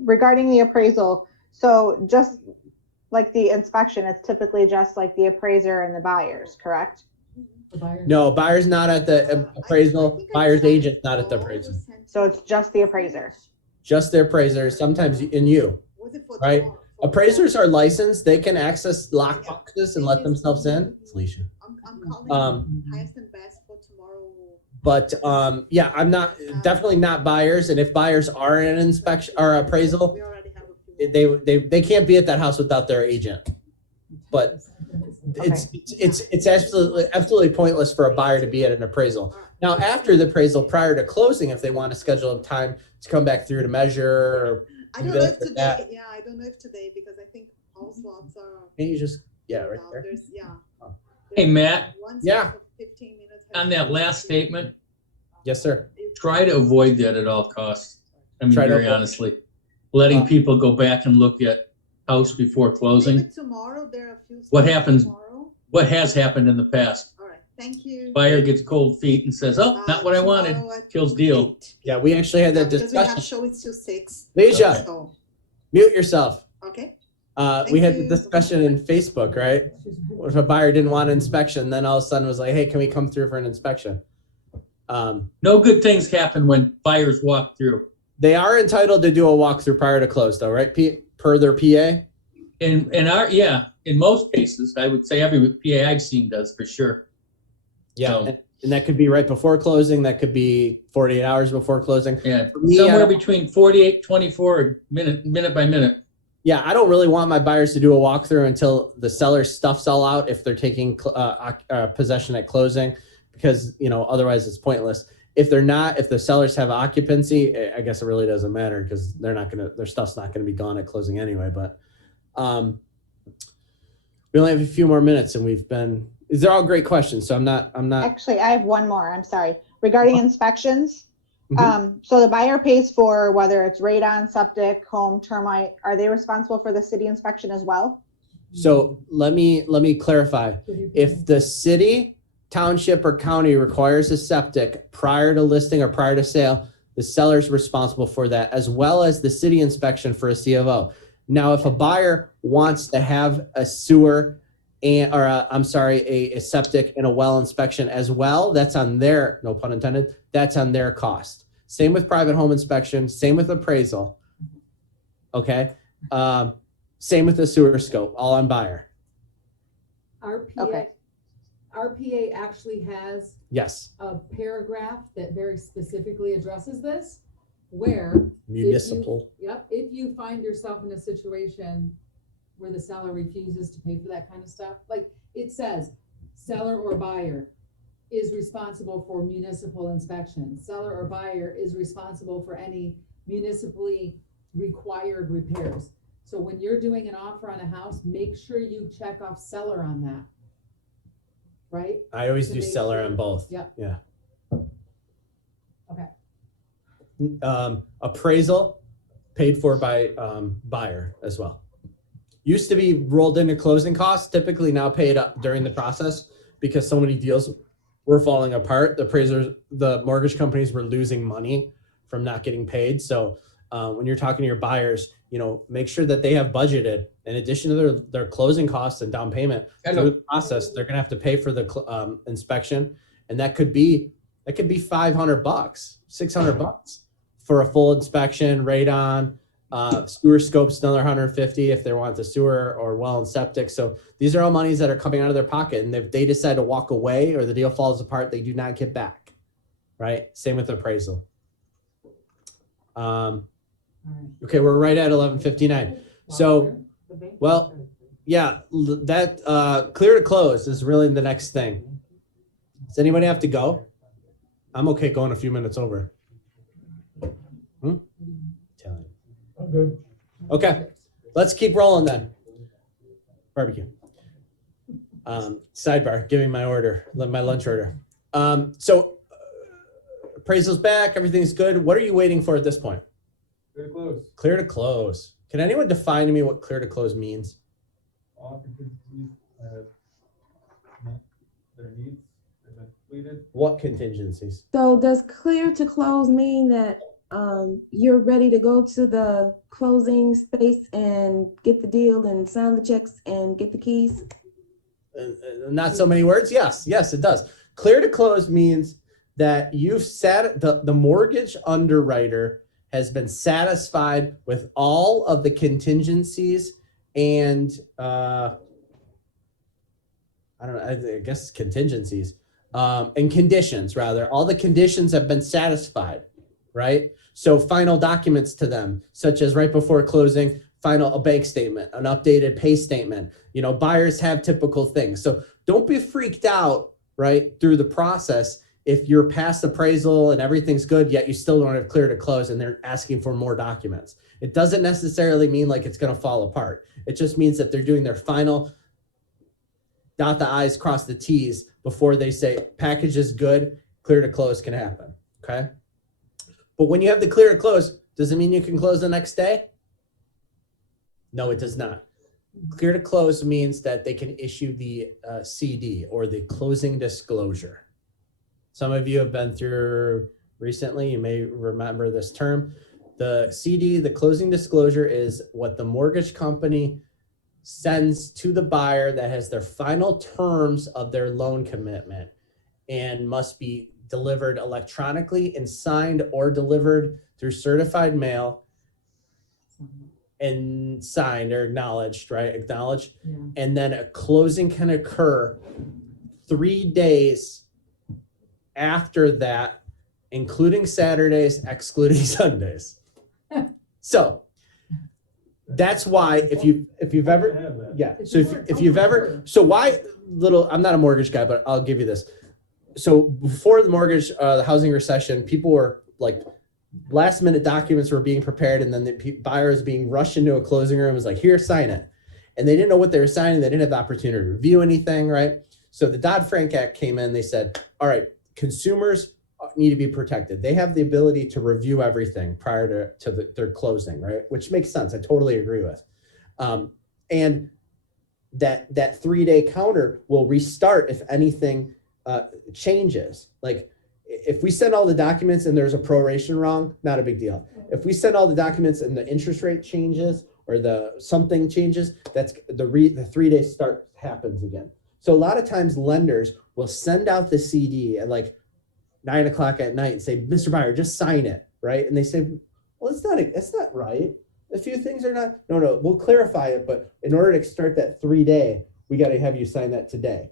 Regarding the appraisal, so just like the inspection, it's typically just like the appraiser and the buyers, correct? The buyer. No, buyer's not at the appraisal. Buyer's agent's not at the appraisal. So it's just the appraiser. Just the appraiser, sometimes in you, right? Appraisers are licensed. They can access lock boxes and let themselves in. Felicia. I'm calling highest and best for tomorrow. But yeah, I'm not, definitely not buyers. And if buyers are in an inspection or appraisal, they can't be at that house without their agent. But it's absolutely pointless for a buyer to be at an appraisal. Now, after the appraisal, prior to closing, if they want to schedule a time to come back through to measure or I don't know if today, yeah, I don't know if today, because I think all slots are. Can you just, yeah, right there. There's, yeah. Hey, Matt, One Yeah. slot for 15 minutes. on that last statement, Yes, sir. try to avoid that at all costs. I mean, Try to very avoid- honestly, letting people go back and look at house before closing. Maybe tomorrow, there are a few. What slots happens? tomorrow. What has happened in the past? All right, thank you. Buyer gets cold feet and says, "Oh, not what I wanted." Tomorrow at Kills deal. 8. Yeah, we actually had that Because we have discussion. showings till 6. Leisha, So, mute yourself. okay. We had the you. discussion in Facebook, right? If a buyer didn't want an inspection, then all of a sudden was like, hey, can we come through for an inspection? No good things happen when buyers walk through. They are entitled to do a walkthrough prior to close though, right? Per their PA? In most cases, I would say every PA I've seen does for sure. Yeah. So- And that could be right before closing. That could be 48 hours before closing. Yeah, For me, I somewhere don't- between 48, 24, minute by minute. Yeah, I don't really want my buyers to do a walkthrough until the seller's stuff's all out if they're taking possession at closing, because otherwise it's pointless. If they're not, if the sellers have occupancy, I guess it really doesn't matter because their stuff's not gonna be gone at closing anyway. But we only have a few more minutes, and these are all great questions. So I'm not. Actually, I have one more, I'm sorry. Regarding inspections, Mhm. so the buyer pays for whether it's radon, septic, home, termite, are they responsible for the city inspection as well? So let me clarify. If the city, township, or county requires a septic prior to listing or prior to sale, the seller is responsible for that, as well as the city inspection for a C of O. Now, if a buyer wants to have a sewer a septic and a well inspection as well, that's on their, no pun intended, that's on their cost. Same with private home inspection, same with appraisal. Okay. Same with the sewer scope, all on buyer. Okay. RPA actually has Yes. a paragraph that very specifically addresses this, where Municipal. if you find yourself in a situation where the seller refuses to pay for that kind of stuff, like it says, seller or buyer is responsible for municipal inspection. Seller or buyer is responsible for any municipally required repairs. So when you're doing an offer on a house, make sure you check off seller on that. Right? I always To do make seller sure- on both. Yep. Yeah. Okay. Appraisal paid for by buyer as well. Used to be rolled into closing costs, typically now paid up during the process because so many deals were falling apart. The mortgage companies were losing money from not getting paid. So when you're talking to your buyers, make sure that they have budgeted in addition to their closing costs and down payment Hello. through the process, they're gonna have to pay for the inspection, and that could be $500, $600 for a full inspection, radon, sewer scope's another 150 if they want the sewer or well and septic. So these are all monies that are coming out of their pocket, and if they decide to walk away or the deal falls apart, they do not get back. Right? Same with appraisal. Okay, we're right at 11:59. So, well, yeah, that clear to close is really the next thing. Does anybody have to go? I'm okay going a few minutes over. I'm good. Okay, let's keep rolling then. Barbecue. Sidebar, give me my order, my lunch order. Appraisal's back, everything's good. What are you waiting for at this point? Clear to close. Clear to close. Can anyone define to me what clear to close means? All contingencies have met their needs, they've been completed. What contingencies? So does clear to close mean that you're ready to go to the closing space and get the deal and sign the checks and get the keys? Not so many words. Yes, it does. Clear to close means that you've the mortgage underwriter has been satisfied with all of the contingencies and I don't know, I guess contingencies and conditions rather. All the conditions have been satisfied, right? So final documents to them, such as right before closing, a bank statement, an updated pay statement. Buyers have typical things. So don't be freaked out, right, through the process if you're past appraisal and everything's good, yet you still don't have clear to close and they're asking for more documents. It doesn't necessarily mean like it's going to fall apart. It just means that they're doing their final dot the I's, cross the T's before they say package is good, clear to close can happen, okay? But when you have the clear to close, does it mean you can close the next day? No, it does not. Clear to close means that they can issue the CD or the closing disclosure. Some of you have been through recently, you may remember this term. The CD, the closing disclosure, is what the mortgage company sends to the buyer that has their final terms of their loan commitment and must be delivered electronically and signed or delivered through certified mail and signed or acknowledged, right? Acknowledged. Yeah. And then a closing can occur 3 days after that, including Saturdays, excluding Sundays. So that's why if you've ever, yeah. So if you've ever, so why I'm not a mortgage guy, but I'll give you this. So before the mortgage, the housing recession, people were like, last minute documents were being prepared, and then the buyers being rushed into a closing room was like, here, sign it. And they didn't know what they were signing. They didn't have the opportunity to review anything, right? So the Dodd-Frank Act came in. They said, all right, consumers need to be protected. They have the ability to review everything prior to their closing, right? Which makes sense. I totally agree with. And that 3-day counter will restart if anything changes. Like if we send all the documents and there's a proration wrong, not a big deal. If we send all the documents and the interest rate changes or the something changes, that's the 3-day start happens again. So a lot of times lenders will send out the CD at like 9 o'clock at night and say, Mr. Buyer, just sign it, right? And they say, well, it's not right. A few things are not, no, we'll clarify it, but in order to start that 3-day, we got to have you sign that today,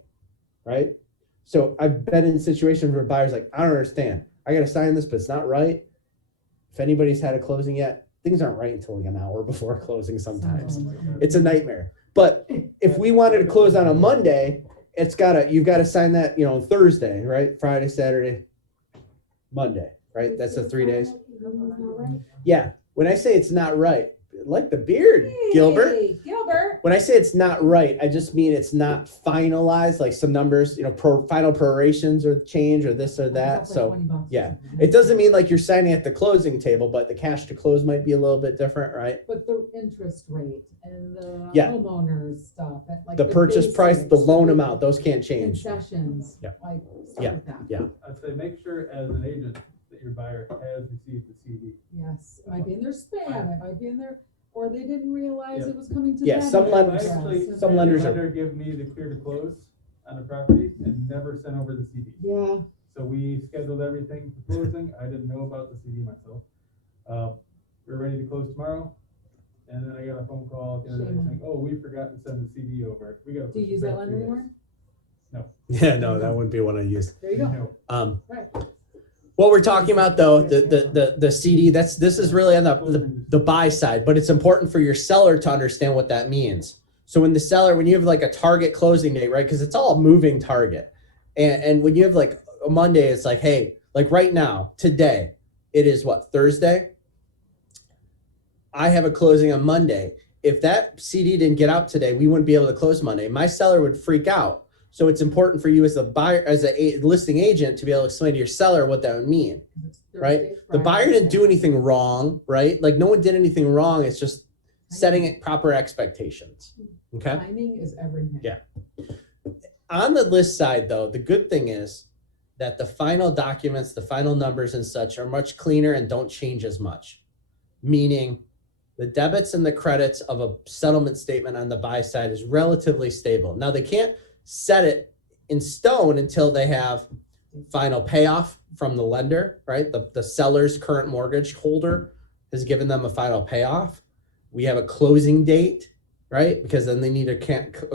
right? So I've been in situations where buyers like, I don't understand. I got to sign this, but it's not right. If anybody's had a closing yet, things aren't right until like an hour before closing sometimes. It's a nightmare. But if we wanted to close on a Monday, you've got to sign that, Thursday, right? Friday, Saturday, Monday, right? That's the 3 days. Yeah. When I say it's not right, like the beard, Gilbert. Hey, Gilbert. When I say it's not right, I just mean it's not finalized, like some numbers, final prorations or change or this or that. So yeah, it doesn't mean like you're signing at the closing table, but the cash to close might be a little bit different, right? But the interest rate and the Yeah. homeowners stuff, and like The purchase price, the basics, loan amount, those can't change. concessions, Yeah. like stuff Yeah. like that. Yeah. I'd say make sure as an agent that your buyer has received the CD. Yes, it might be in their spam, it might be in their or they didn't realize it was coming to Yeah, them. some I lenders- actually some had a lenders are- lender give me the clear to close on a property and never sent over the CD. Yeah, So we scheduled everything for closing. I didn't know about the CD myself. We're ready to close tomorrow. And then I got a phone call at the end of the day saying, oh, we forgot to send the CD over. We gotta. do you push it use back that lender 3 days." anymore? No. Yeah, no, that wouldn't be one I use. There you go. No. Right. What we're talking about though, the CD, this is really on the buy side, but it's important for your seller to understand what that means. So when you have like a target closing date, right? Because it's all a moving target. And when you have like a Monday, it's like, hey, like right now, today, it is what, Thursday? I have a closing on Monday. If that CD didn't get out today, we wouldn't be able to close Monday. My seller would freak out. So it's important for you as a buyer, as a listing agent, to be able to explain to your seller what that would mean, right? The buyer didn't do anything wrong, right? Like no one did anything wrong. It's just setting proper expectations. Okay. Timing is everything. Yeah. On the list side, though, the good thing is that the final documents, the final numbers and such are much cleaner and don't change as much. Meaning the debits and the credits of a settlement statement on the buy side is relatively stable. Now they can't set it in stone until they have final payoff from the lender, right? The seller's current mortgage holder has given them a final payoff. We have a closing date, right? Because then they need to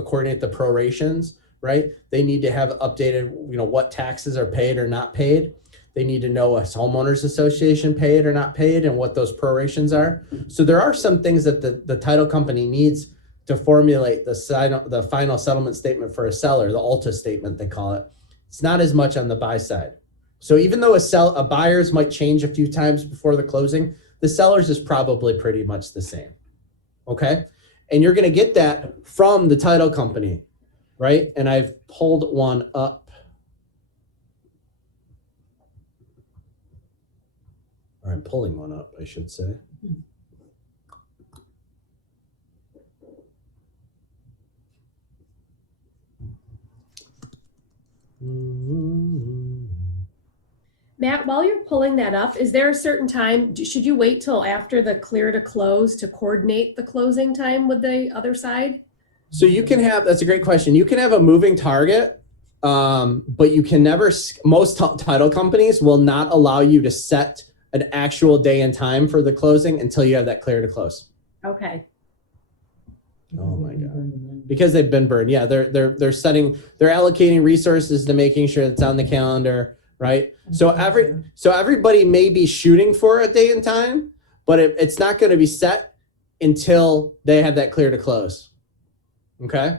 coordinate the prorations, right? They need to have updated, what taxes are paid or not paid. They need to know if homeowners association paid or not paid and what those prorations are. So there are some things that the title company needs to formulate the final settlement statement for a seller, the Alta statement they call it. It's not as much on the buy side. So even though a buyer's might change a few times before the closing, the seller's is probably pretty much the same. Okay? And you're gonna get that from the title company, right? And I've pulled one up. Or I'm pulling one up, I should say. Matt, while you're pulling that up, is there a certain time, should you wait till after the clear to close to coordinate the closing time with the other side? So you can have, that's a great question. You can have a moving target, but you can never, most title companies will not allow you to set an actual day and time for the closing until you have that clear to close. Okay. Oh my God. Because they've been burned. Yeah, they're allocating resources to making sure it's on the calendar, right? So everybody may be shooting for a day and time, but it's not going to be set until they have that clear to close. Okay.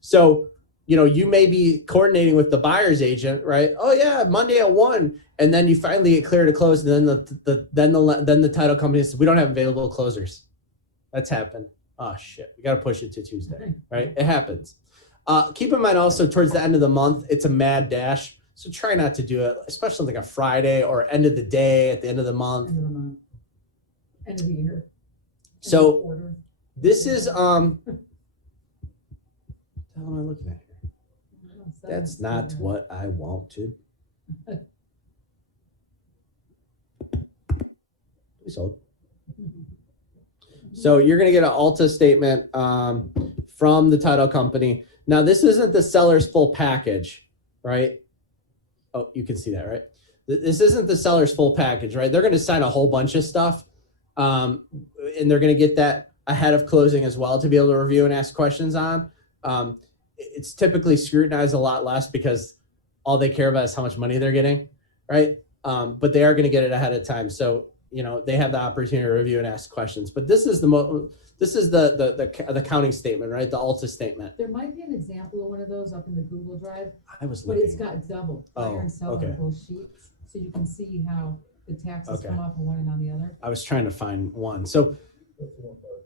So, you may be coordinating with the buyer's agent, right? Oh yeah, Monday at 1, and then you finally get clear to close, and then the title company says we don't have available closers. That's happened. Oh shit, we got to push it to Tuesday, right? It happens. Keep in mind also towards the end of the month, it's a mad dash. So try not to do it, especially like a Friday or end of the day at the end of the month. End of the month. End of the year. So this is, what the hell am I looking at here? That's not what I wanted. Please hold. So you're going to get an Alta statement from the title company. Now, this isn't the seller's full package, right? Oh, you can see that, right? This isn't the seller's full package, right? They're going to sign a whole bunch of stuff, and they're going to get that ahead of closing as well to be able to review and ask questions on. It's typically scrutinized a lot less because all they care about is how much money they're getting, right? But they are going to get it ahead of time. So, they have the opportunity to review and ask questions. But this is the accounting statement, right? The Alta statement. There might be an example of one of those up in the Google Drive, I was but looking. it's got double Oh, buyer and seller okay. on both sheets, so you can see how the taxes Okay. come off on one and on the other. I was trying to find one. So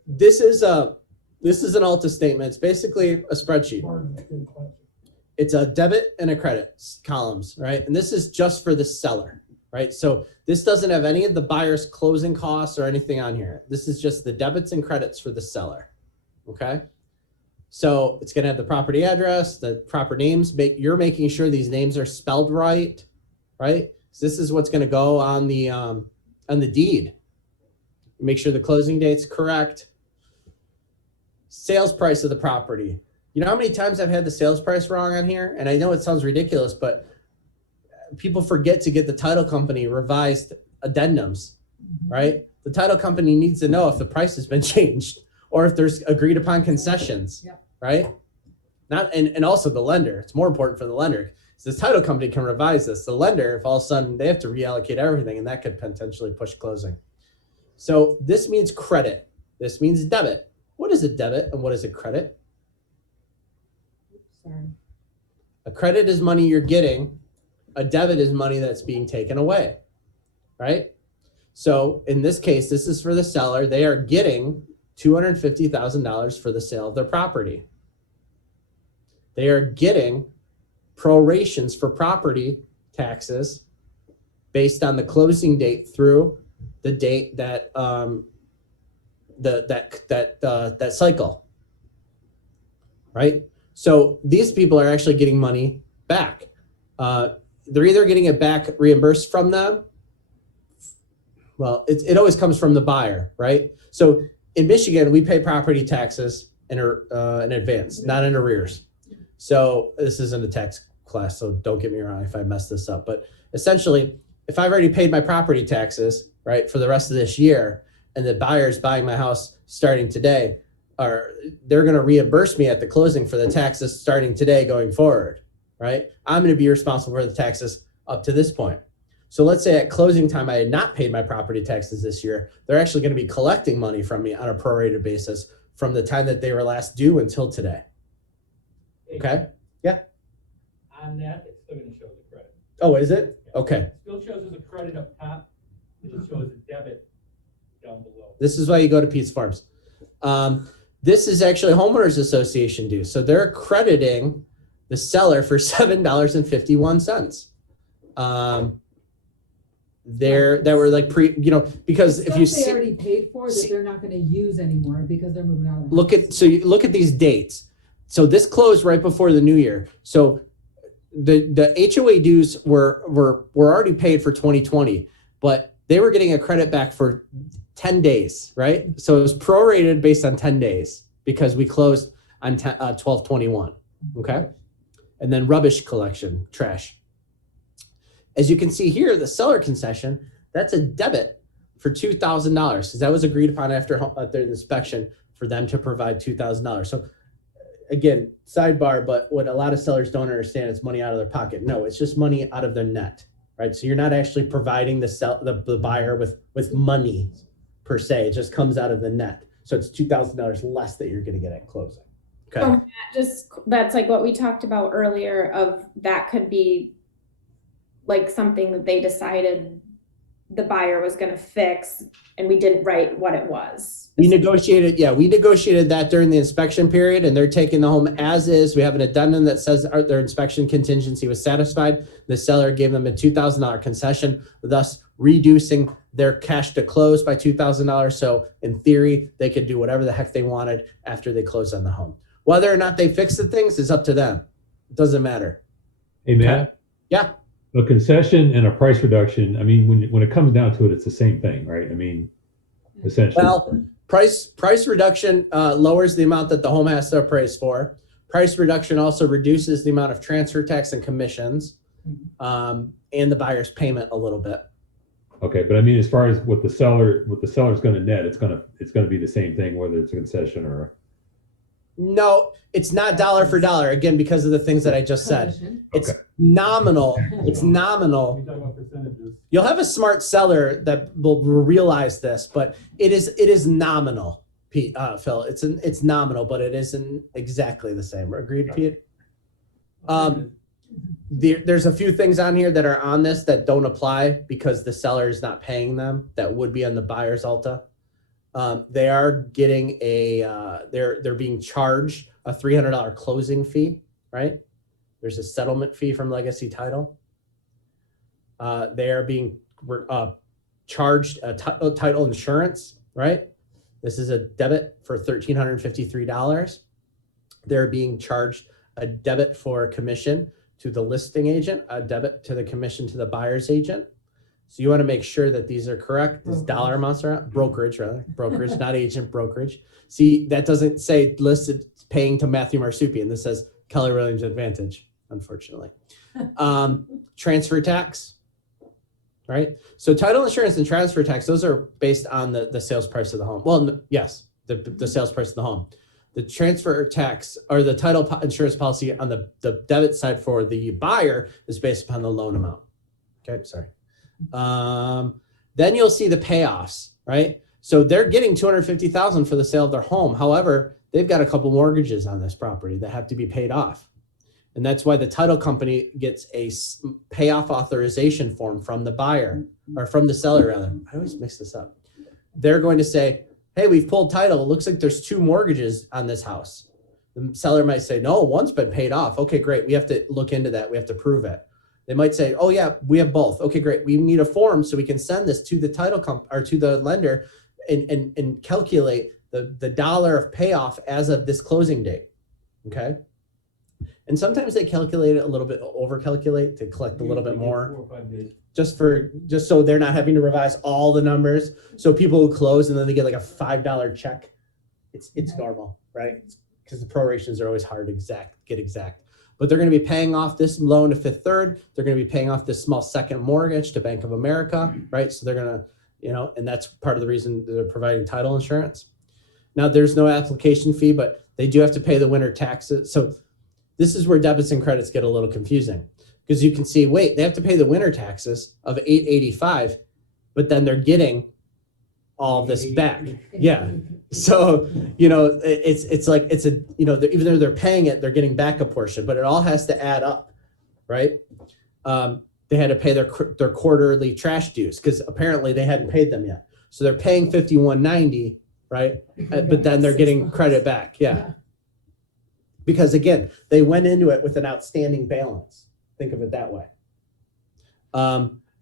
this is an Alta statement. It's basically a spreadsheet. It's a debit and a credit columns, right? And this is just for the seller, right? So this doesn't have any of the buyer's closing costs or anything on here. This is just the debits and credits for the seller, okay? So it's gonna have the property address, the proper names. You're making sure these names are spelled right? So this is what's gonna go on the deed. Make sure the closing date's correct, sales price of the property. You know how many times I've had the sales price wrong on here? And I know it sounds ridiculous, but people forget to get the title company revised addendums, right? The title company needs to know if the price has been changed or if there's agreed upon concessions, Yep. right? And also the lender. It's more important for the lender. So the title company can revise this. The lender, if all of a sudden they have to reallocate everything, and that could potentially push closing. So this means credit. This means debit. What is a debit and what is a credit? Sorry. A credit is money you're getting. A debit is money that's being taken away, right? So in this case, this is for the seller. They are getting $250,000 for the sale of their property. They are getting prorations for property taxes based on the closing date through the date that that cycle, right? So these people are actually getting money back. They're either getting it back reimbursed from them. Well, it always comes from the buyer, right? So in Michigan, we pay property taxes in advance, not in arrears. So this isn't a tax class, so don't get me wrong if I mess this up. But essentially, if I've already paid my property taxes, right, for the rest of this year, and the buyer's buying my house starting today, or they're going to reimburse me at the closing for the taxes starting today going forward, right? I'm going to be responsible for the taxes up to this point. So let's say at closing time, I had not paid my property taxes this year. They're actually going to be collecting money from me on a prorated basis from the time that they were last due until today. Okay? Yeah. On that, it's still gonna show the credit. Oh, is it? Okay. It still shows as a credit up top, it just shows a debit down below. This is why you go to Pete's Farms. This is actually homeowners association dues. So they're crediting the seller for $7.51. That were like because if Stuff you they see, already paid for that they're not gonna use anymore because they're moving out of the look house. at look at these dates. So this closed right before the new year. So the HOA dues were already paid for 2020, but they were getting a credit back for 10 days, right? So it was prorated based on 10 days because we closed on 12/21, okay? And then rubbish collection, trash. As you can see here, the seller concession, that's a debit for $2,000 because that was agreed upon after the inspection for them to provide $2,000. So again, sidebar, but what a lot of sellers don't understand is money out of their pocket. No, it's just money out of their net, right? So you're not actually providing the buyer with money per se. It just comes out of the net. So it's $2,000 less that you're going to get at closing. Okay. So just that's like what we talked about earlier of that could be like something that they decided the buyer was going to fix and we didn't write what it was. We negotiated that during the inspection period and they're taking the home as is. We have an addendum that says their inspection contingency was satisfied. The seller gave them a $2,000 concession, thus reducing their cash to close by $2,000. So in theory, they could do whatever the heck they wanted after they closed on the home. Whether or not they fix the things is up to them. It doesn't matter. Hey, Matt. Okay. Yeah. A concession and a price reduction, I mean, when it comes down to it, it's the same thing, right? I mean, essentially. Well, price reduction lowers the amount that the home has to appraise for. Price reduction also reduces the amount of transfer tax and commissions and the buyer's payment a little bit. Okay, but I mean, as far as what the seller's going to net, it's going to be the same thing, whether it's a concession or. No, it's not dollar for dollar, again, because of the things that I just said. It's nominal. It's nominal. You'll have a smart seller that will realize this, but it is nominal, Pete, Phil. It's nominal, but it isn't exactly the same. Agreed, Pete? There's a few things on here that are on this that don't apply because the seller is not paying them. That would be on the buyer's ALTA. They are getting they're being charged a $300 closing fee, right? There's a settlement fee from Legacy Title. They are being charged title insurance, right? This is a debit for $1,353. They're being charged a debit for a commission to the listing agent, a debit to the commission to the buyer's agent. So you want to make sure that these are correct. These dollar amounts are brokerage, not agent, brokerage. See, that doesn't say listed paying to Matthew Marsupian. This says Keller Williams Advantage, unfortunately. Transfer tax, right? So title insurance and transfer tax, those are based on the sales price of the home. Well, yes, the sales price of the home. The transfer tax or the title insurance policy on the debit side for the buyer is based upon the loan amount. Okay, sorry. Then you'll see the payoffs, right? So they're getting $250,000 for the sale of their home. However, they've got a couple mortgages on this property that have to be paid off. And that's why the title company gets a payoff authorization form from the buyer or from the seller rather. I always mix this up. They're going to say, hey, we've pulled title. It looks like there's 2 mortgages on this house. The seller might say, no, one's been paid off. Okay, great. We have to look into that. We have to prove it. They might say, oh yeah, we have both. Okay, great. We need a form so we can send this to the title company or to the lender and calculate the dollar of payoff as of this closing date. Okay. And sometimes they calculate it a little bit, over calculate to collect a little bit more. 4 or 5 days. Just so they're not having to revise all the numbers. So people will close and then they get like a $5 check. It's normal, right? Because the prorations are always hard to get exact. But they're going to be paying off this loan to Fifth Third. They're going to be paying off this small second mortgage to Bank of America, right? So they're going to, and that's part of the reason they're providing title insurance. Now there's no application fee, but they do have to pay the winter taxes. So this is where debits and credits get a little confusing because you can see, wait, they have to pay the winter taxes of $885, but then they're getting all this back. Yeah. So, it's like, even though they're paying it, they're getting back a portion, but it all has to add up, right? They had to pay their quarterly trash dues because apparently they hadn't paid them yet. So they're paying $51.90, right? But then they're getting credit back. Yeah. Because again, they went into it with an outstanding balance. Think of it that way.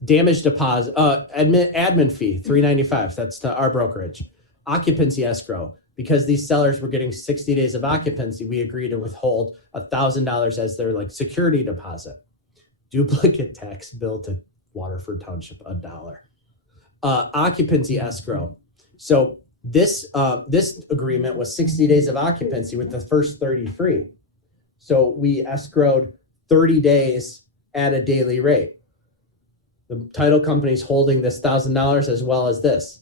Damage deposit, admin fee, $395. That's to our brokerage. Occupancy escrow. Because these sellers were getting 60 days of occupancy, we agreed to withhold $1,000 as their security deposit. Duplicate tax bill to Waterford Township, $1. Occupancy escrow. So this agreement was 60 days of occupancy with the first 30 free. So we escrowed 30 days at a daily rate. The title company's holding this $1,000 as well as this.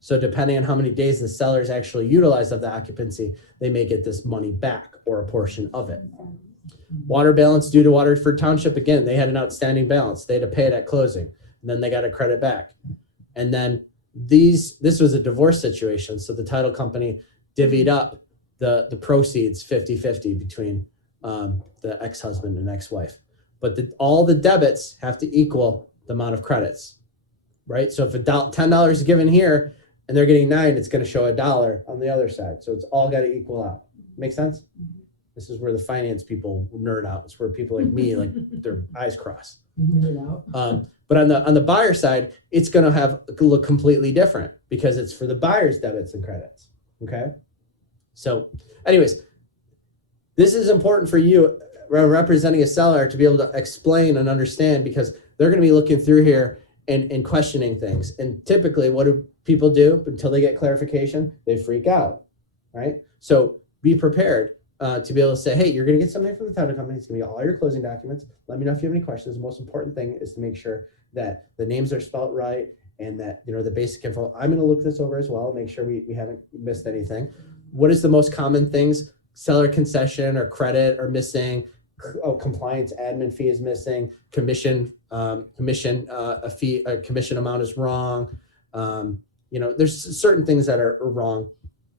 So depending on how many days the sellers actually utilize of the occupancy, they may get this money back or a portion of it. Water balance due to Waterford Township. Again, they had an outstanding balance. They had to pay it at closing, and then they got a credit back. And then this was a divorce situation. So the title company divvied up the proceeds 50-50 between the ex-husband and ex-wife. But all the debits have to equal the amount of credits, right? So if $10 is given here and they're getting $9, it's going to show $1 on the other side. So it's all got to equal out. Make sense? This is where the finance people nerd out. It's where people like me, their eyes cross. But on the buyer side, it's going to look completely different because it's for the buyer's debits and credits. Okay. So anyways, this is important for you representing a seller to be able to explain and understand because they're going to be looking through here and questioning things. And typically what do people do until they get clarification? They freak out, right? So be prepared to be able to say, hey, you're going to get something from the title company. It's going to be all your closing documents. Let me know if you have any questions. The most important thing is to make sure that the names are spelled right and that, the basic info. I'm going to look this over as well, make sure we haven't missed anything. What is the most common things? Seller concession or credit are missing. Compliance admin fee is missing. Commission amount is wrong. There's certain things that are wrong.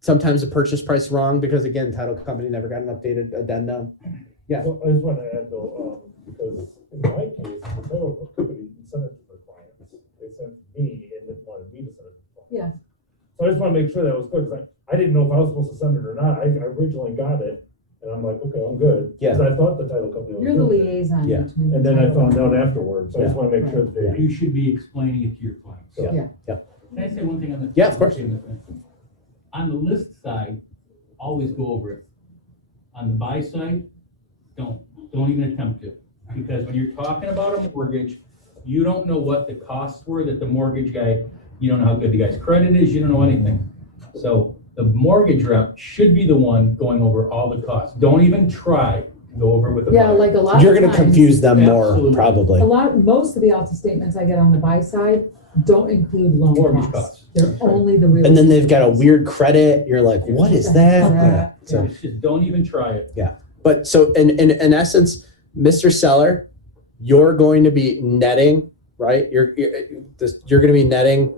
Sometimes the purchase price is wrong because again, title company never got an updated addendum. Yeah. So I just want to add though, because in my case, the title company sent it to their clients. They sent me and they wanted me to send it to the clients. Yeah. So I just want to make sure that was good because I didn't know if I was supposed to send it or not. I originally got it and I'm like, okay, I'm good. Yeah. Because I thought the title company was You're the doing it. liaison Yeah. between. And the then I title found out afterwards. So I just want to make sure that they. You should be explaining it to your clients. So, Yeah. Can I say one thing on the? Yeah, of course. On the list side, always go over it. On the buy side, don't even attempt to. Because when you're talking about a mortgage, You don't know what the costs were that the mortgage guy, you don't know how good the guy's credit is, you don't know anything. So the mortgage rep should be the one going over all the costs. Don't even try to go over with the Yeah, buyer. like a lot of You're going to times- confuse them more, Absolutely. probably. Most of the Alta statements I get on the buy side don't include loan Mortgage costs. costs. They're only the real. And then they've estate got a costs. weird credit. You're like, what is that? Yeah. So, It's just don't even try it. but so in essence, Mr. Seller, you're going to be netting, right? You're going to be netting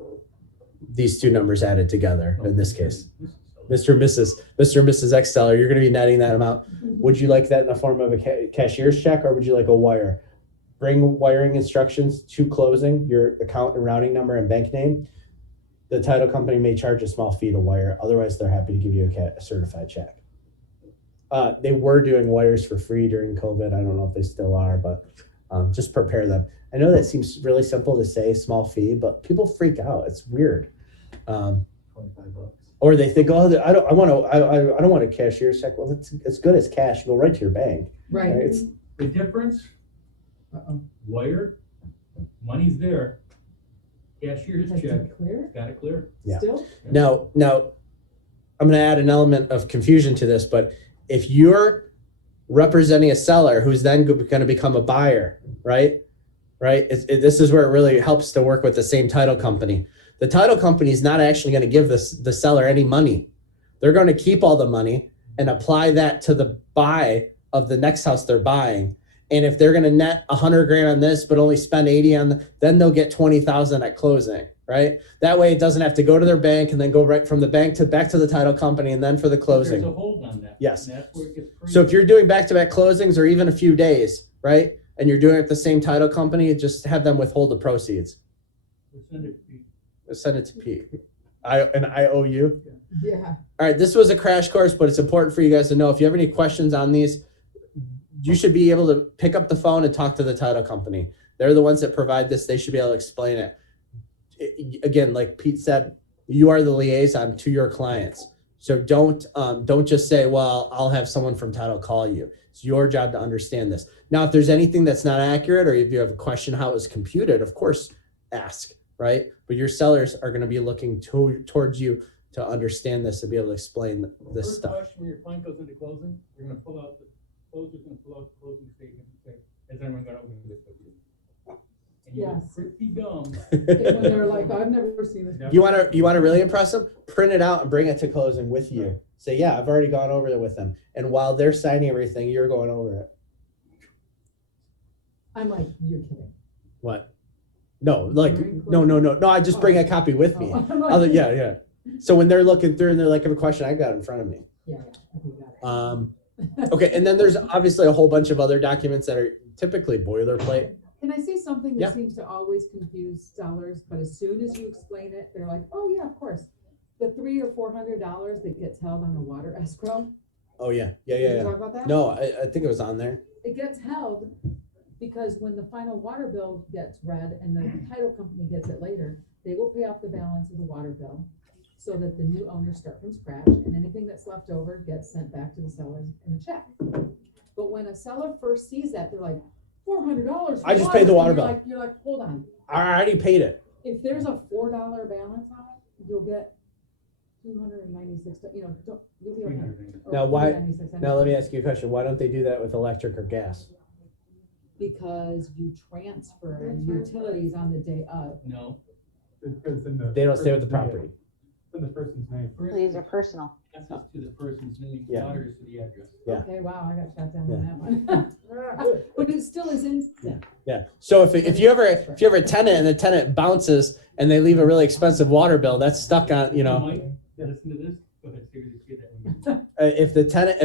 these two numbers added together in this case. Mr. and Mrs. X Seller, you're going to be netting that amount. Would you like that in the form of a cashier's check, or would you like a wire? Bring wiring instructions to closing, your account and routing number and bank name. The title company may charge a small fee to wire. Otherwise, they're happy to give you a certified check. They were doing wires for free during COVID. I don't know if they still are, but just prepare them. I know that seems really simple to say, small fee, but people freak out. It's weird. 25 bucks. Or they think, oh, I don't want a cashier's check. Well, it's good as cash. Go right to your bank. Right. It's The difference, wire, money's there. Cashier's Has check, it clear got it clear. Yeah. still? Now, I'm going to add an element of confusion to this, but if you're representing a seller who's then going to become a buyer, right? This is where it really helps to work with the same title company. The title company is not actually going to give the seller any money. They're going to keep all the money and apply that to the buy of the next house they're buying. And if they're going to net 100 grand on this, but only spend 80 on, then they'll get 20,000 at closing, right? That way it doesn't have to go to their bank and then go right from the bank to back to the title company and then for the closing. There's a hold on that. Yes. And that's where it gets crazy. So if you're doing back-to-back closings or even a few days, right? And you're doing it at the same title company, just have them withhold the proceeds. Percentage fee. Send it to Pete. I owe you. Yeah. All right, this was a crash course, but it's important for you guys to know if you have any questions on these, you should be able to pick up the phone and talk to the title company. They're the ones that provide this. They should be able to explain it. Again, like Pete said, you are the liaison to your clients. So don't just say, well, I'll have someone from title call you. It's your job to understand this. Now, if there's anything that's not accurate or if you have a question how it was computed, of course, ask, right? But your sellers are going to be looking towards you to understand this and be able to explain this First stuff. question when your client goes into closing, you're gonna pull out the closer's gonna pull out the closing statement and say, has anyone got to open this with you? And you look Yes. pretty dumb. When they're like, I've never seen this. You want to really impress them? Print it out and bring it to closing with you. Say, yeah, I've already gone over it with them. And while they're signing everything, you're going over it. I'm like, you're kidding. What? No, like, no. I just bring a copy with me. Oh, I'm like- Yeah. So when they're looking through and they're like, I have a question, I got it in front of me. Yeah, okay, got it. Okay, and then there's obviously a whole bunch of other documents that are typically boilerplate. Can I say something that Yeah. seems to always confuse sellers, but as soon as you explain it, they're like, oh yeah, of course. The $300 or $400 that gets held on the water escrow, Oh yeah. Did you talk about that? No, I think it was on there. it gets held because when the final water bill gets read and the title company gets it later, they will pay off the balance of the water bill so that the new owners start from scratch, and anything that's left over gets sent back to the seller in a check. But when a seller first sees that, they're like, $400. I just paid the water And bill. You're like, hold on. I already paid it. If there's a $4 balance on it, you'll get $296, you'll be okay. Or Now why? $296. Now let me ask you a question. Why don't they do that with electric or gas? Because you transfer utilities on the day of. No. Because in the They don't stay with the person's name. property. It's in the person's name. These are personal. That's up to the person's name, Yeah. water is to the address. Yeah. Okay, wow, I got shot down on that one. But it still is instant. Yeah. So if you ever a tenant and the tenant bounces and they leave a really expensive water bill, that's stuck on, Mike, listen to this. Go ahead, seriously, get that one. if the tenant,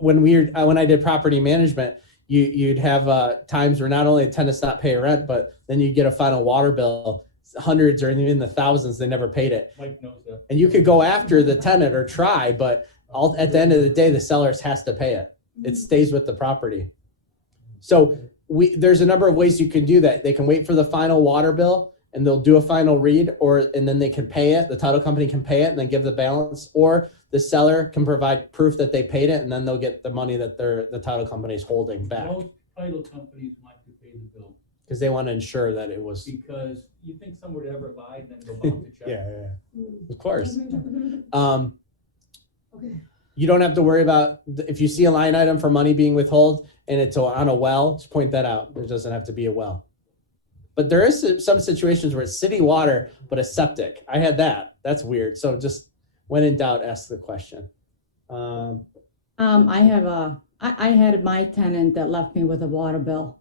when I did property management, you'd have times where not only tenants not pay rent, but then you get a final water bill, hundreds or even the thousands, they never paid it. Mike knows that. And you could go after the tenant or try, but at the end of the day, the sellers has to pay it. It stays with the property. So there's a number of ways you can do that. They can wait for the final water bill and they'll do a final read, and then they can pay it. The title company can pay it and then give the balance, or the seller can provide proof that they paid it, and then they'll get the money that the title company is holding back. Most title companies want to pay the bill. Because they want to ensure that it was. Because you think someone would ever lie and then go bounce a check. Yeah, of course. Okay. You don't have to worry about if you see a line item for money being withheld and it's on a well, just point that out. There doesn't have to be a well. But there is some situations where it's city water, but a septic. I had that. That's weird. So just when in doubt, ask the question. I had my tenant that left me with a water bill.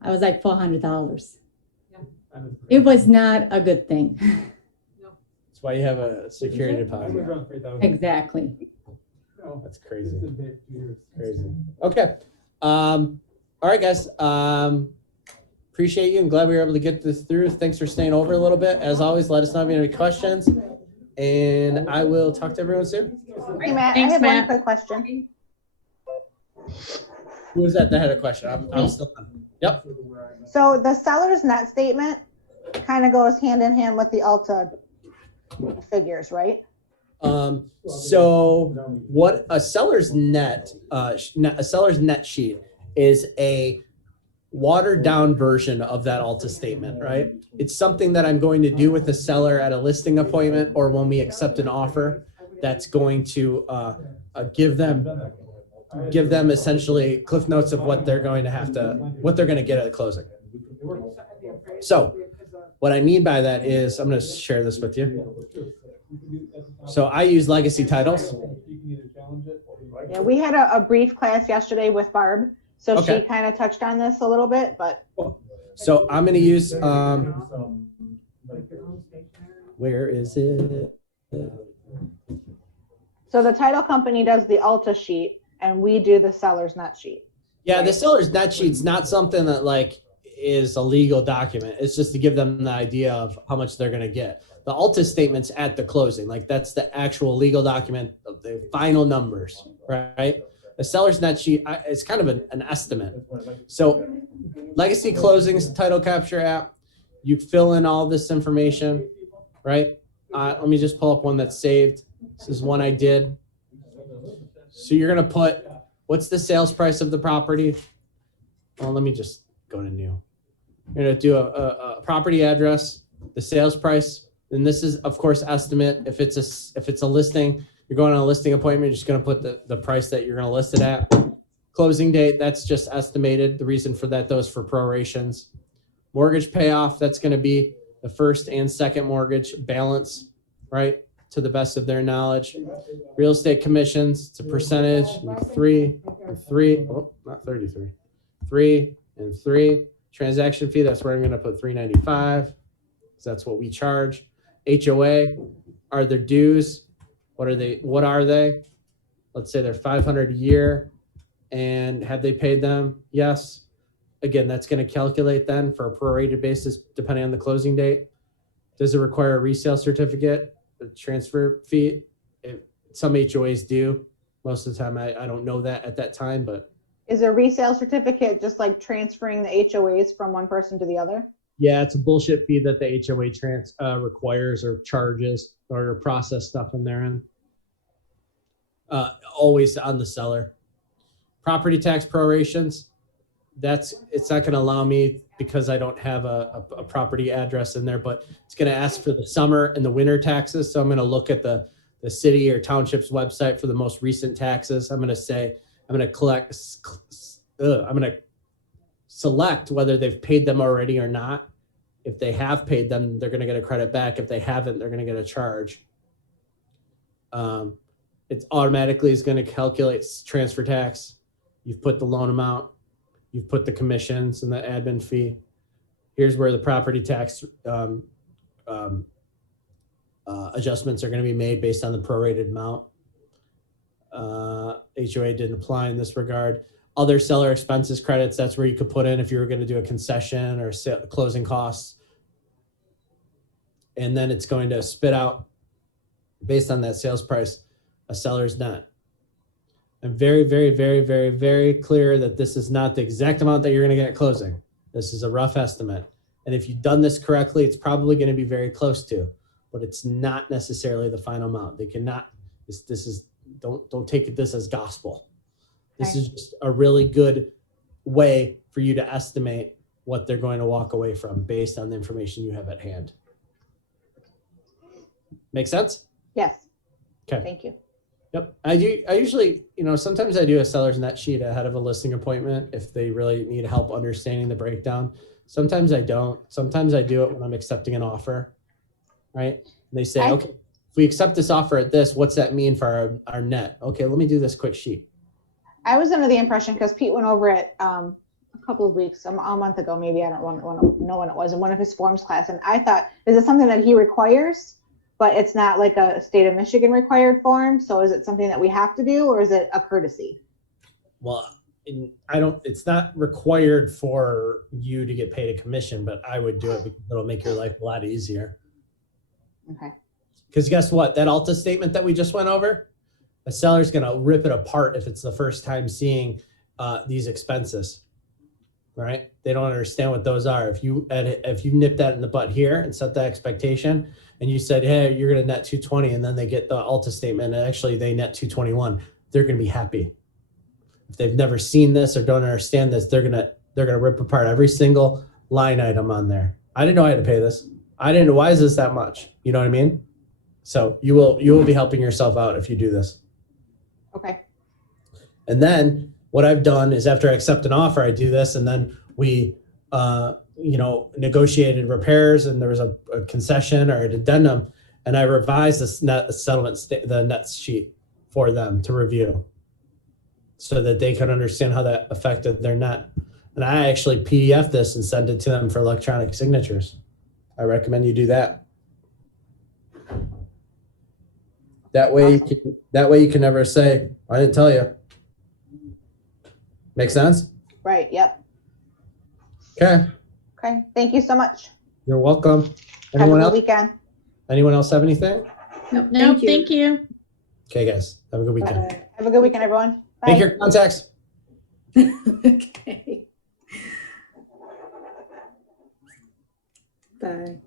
I was like $400. It was not a good thing. That's why you have a security deposit. Exactly. That's crazy. Crazy. Okay. All right, guys. Appreciate you. I'm glad we were able to get this through. Thanks for staying over a little bit. As always, let us know if you have any questions. And I will talk to everyone soon. Hey, Matt, Thanks, I have Matt. one quick question. Who was that had a question? I'm still on. Yep. So the seller's net statement kind of goes hand in hand with the Alta figures, right? So what a seller's net sheet is a watered down version of that Alta statement, right? It's something that I'm going to do with the seller at a listing appointment or when we accept an offer that's going to give them essentially cliff notes of what they're going to get at the closing. So what I mean by that is, I'm going to share this with you. So I use Legacy Titles. Yeah, we had a brief class yesterday with Barb, so Okay. she kind of touched on this a little bit, but So I'm going to use, where is it? so the title company does the Alta sheet and we do the seller's net sheet. Yeah, the seller's net sheet's not something that like is a legal document. It's just to give them the idea of how much they're going to get. The Alta statement's at the closing. Like that's the actual legal document of the final numbers, right? The seller's net sheet, it's kind of an estimate. So Legacy Closings title capture app, you fill in all this information, right? Let me just pull up one that's saved. This is one I did. So you're going to put, what's the sales price of the property? Well, let me just go to new. You're going to do a property address, the sales price. And this is, of course, estimate. If it's a listing, you're going on a listing appointment, you're just going to put the price that you're going to list it at. Closing date, that's just estimated. The reason for that, those for prorations. Mortgage payoff, that's going to be the first and second mortgage balance, right? To the best of their knowledge. Real estate commissions, it's a percentage, 3, oh, not 33, 3 and 3. Transaction fee, that's where I'm going to put $395, because that's what we charge. HOA, are there dues? What are they? Let's say they're $500 a year, and have they paid them? Yes. Again, that's going to calculate then for a prorated basis depending on the closing date. Does it require a resale certificate? A transfer fee? Some HOAs do. Most of the time, I don't know that at that time, but Is a resale certificate just like transferring the HOAs from one person to the other? yeah, it's a bullshit fee that the HOA requires or charges or process stuff on their end. Always on the seller. Property tax prorations, it's not going to allow me because I don't have a property address in there, but it's going to ask for the summer and the winter taxes. So I'm going to look at the city or township's website for the most recent taxes. I'm going to select whether they've paid them already or not. If they have paid them, they're going to get a credit back. If they haven't, they're going to get a charge. It automatically is going to calculate transfer tax. You've put the loan amount. You've put the commissions and the admin fee. Here's where the property tax adjustments are going to be made based on the prorated amount. HOA didn't apply in this regard. Other seller expenses credits, that's where you could put in if you were going to do a concession or closing costs. And then it's going to spit out, based on that sales price, a seller's net. I'm very, very, very, very, very clear that this is not the exact amount that you're going to get at closing. This is a rough estimate. And if you've done this correctly, it's probably going to be very close to, but it's not necessarily the final amount. They cannot, don't take this as gospel. This is just a really good way for you to estimate what they're going to walk away from based on the information you have at hand. Make sense? Yes. Okay. Thank you. Yep. I usually, sometimes I do a seller's net sheet ahead of a listing appointment if they really need help understanding the breakdown. Sometimes I don't. Sometimes I do it when I'm accepting an offer, right? And they say, okay, if we accept this offer at this, what's that mean for our net? Okay, let me do this quick sheet. I was under the impression, because Pete went over it a couple of weeks, a month ago, maybe, I don't want to know when it was, in one of his forms class. And I thought, is it something that he requires, but it's not like a state of Michigan required form? So is it something that we have to do, or is it a courtesy? Well, it's not required for you to get paid a commission, but I would do it because it'll make your life a lot easier. Okay. Because guess what? That Alta statement that we just went over, a seller's going to rip it apart if it's the first time seeing these expenses, right? They don't understand what those are. If you nip that in the butt here and set the expectation, and you said, hey, you're going to net 220, and then they get the Alta statement and actually they net 221, they're going to be happy. If they've never seen this or don't understand this, they're gonna rip apart every single line item on there. I didn't know I had to pay this. I didn't know, why is this that much? You know what I mean? So you will be helping yourself out if you do this. Okay. And then what I've done is after I accept an offer, I do this, and then we negotiated repairs, and there was a concession or an addendum, and I revised this the net sheet for them to review, so that they could understand how that affected their net. And I actually PDF this and send it to them for electronic signatures. I recommend you do that. That way you can never say, I didn't tell you. Make sense? Right, yep. Okay. Okay, thank you so much. You're welcome. Have a Anyone good else? weekend. Anyone else have anything? Nope, thank you. Okay, guys. Have a good weekend. Have a good weekend, everyone. Bye. Make your contacts. Okay. Bye.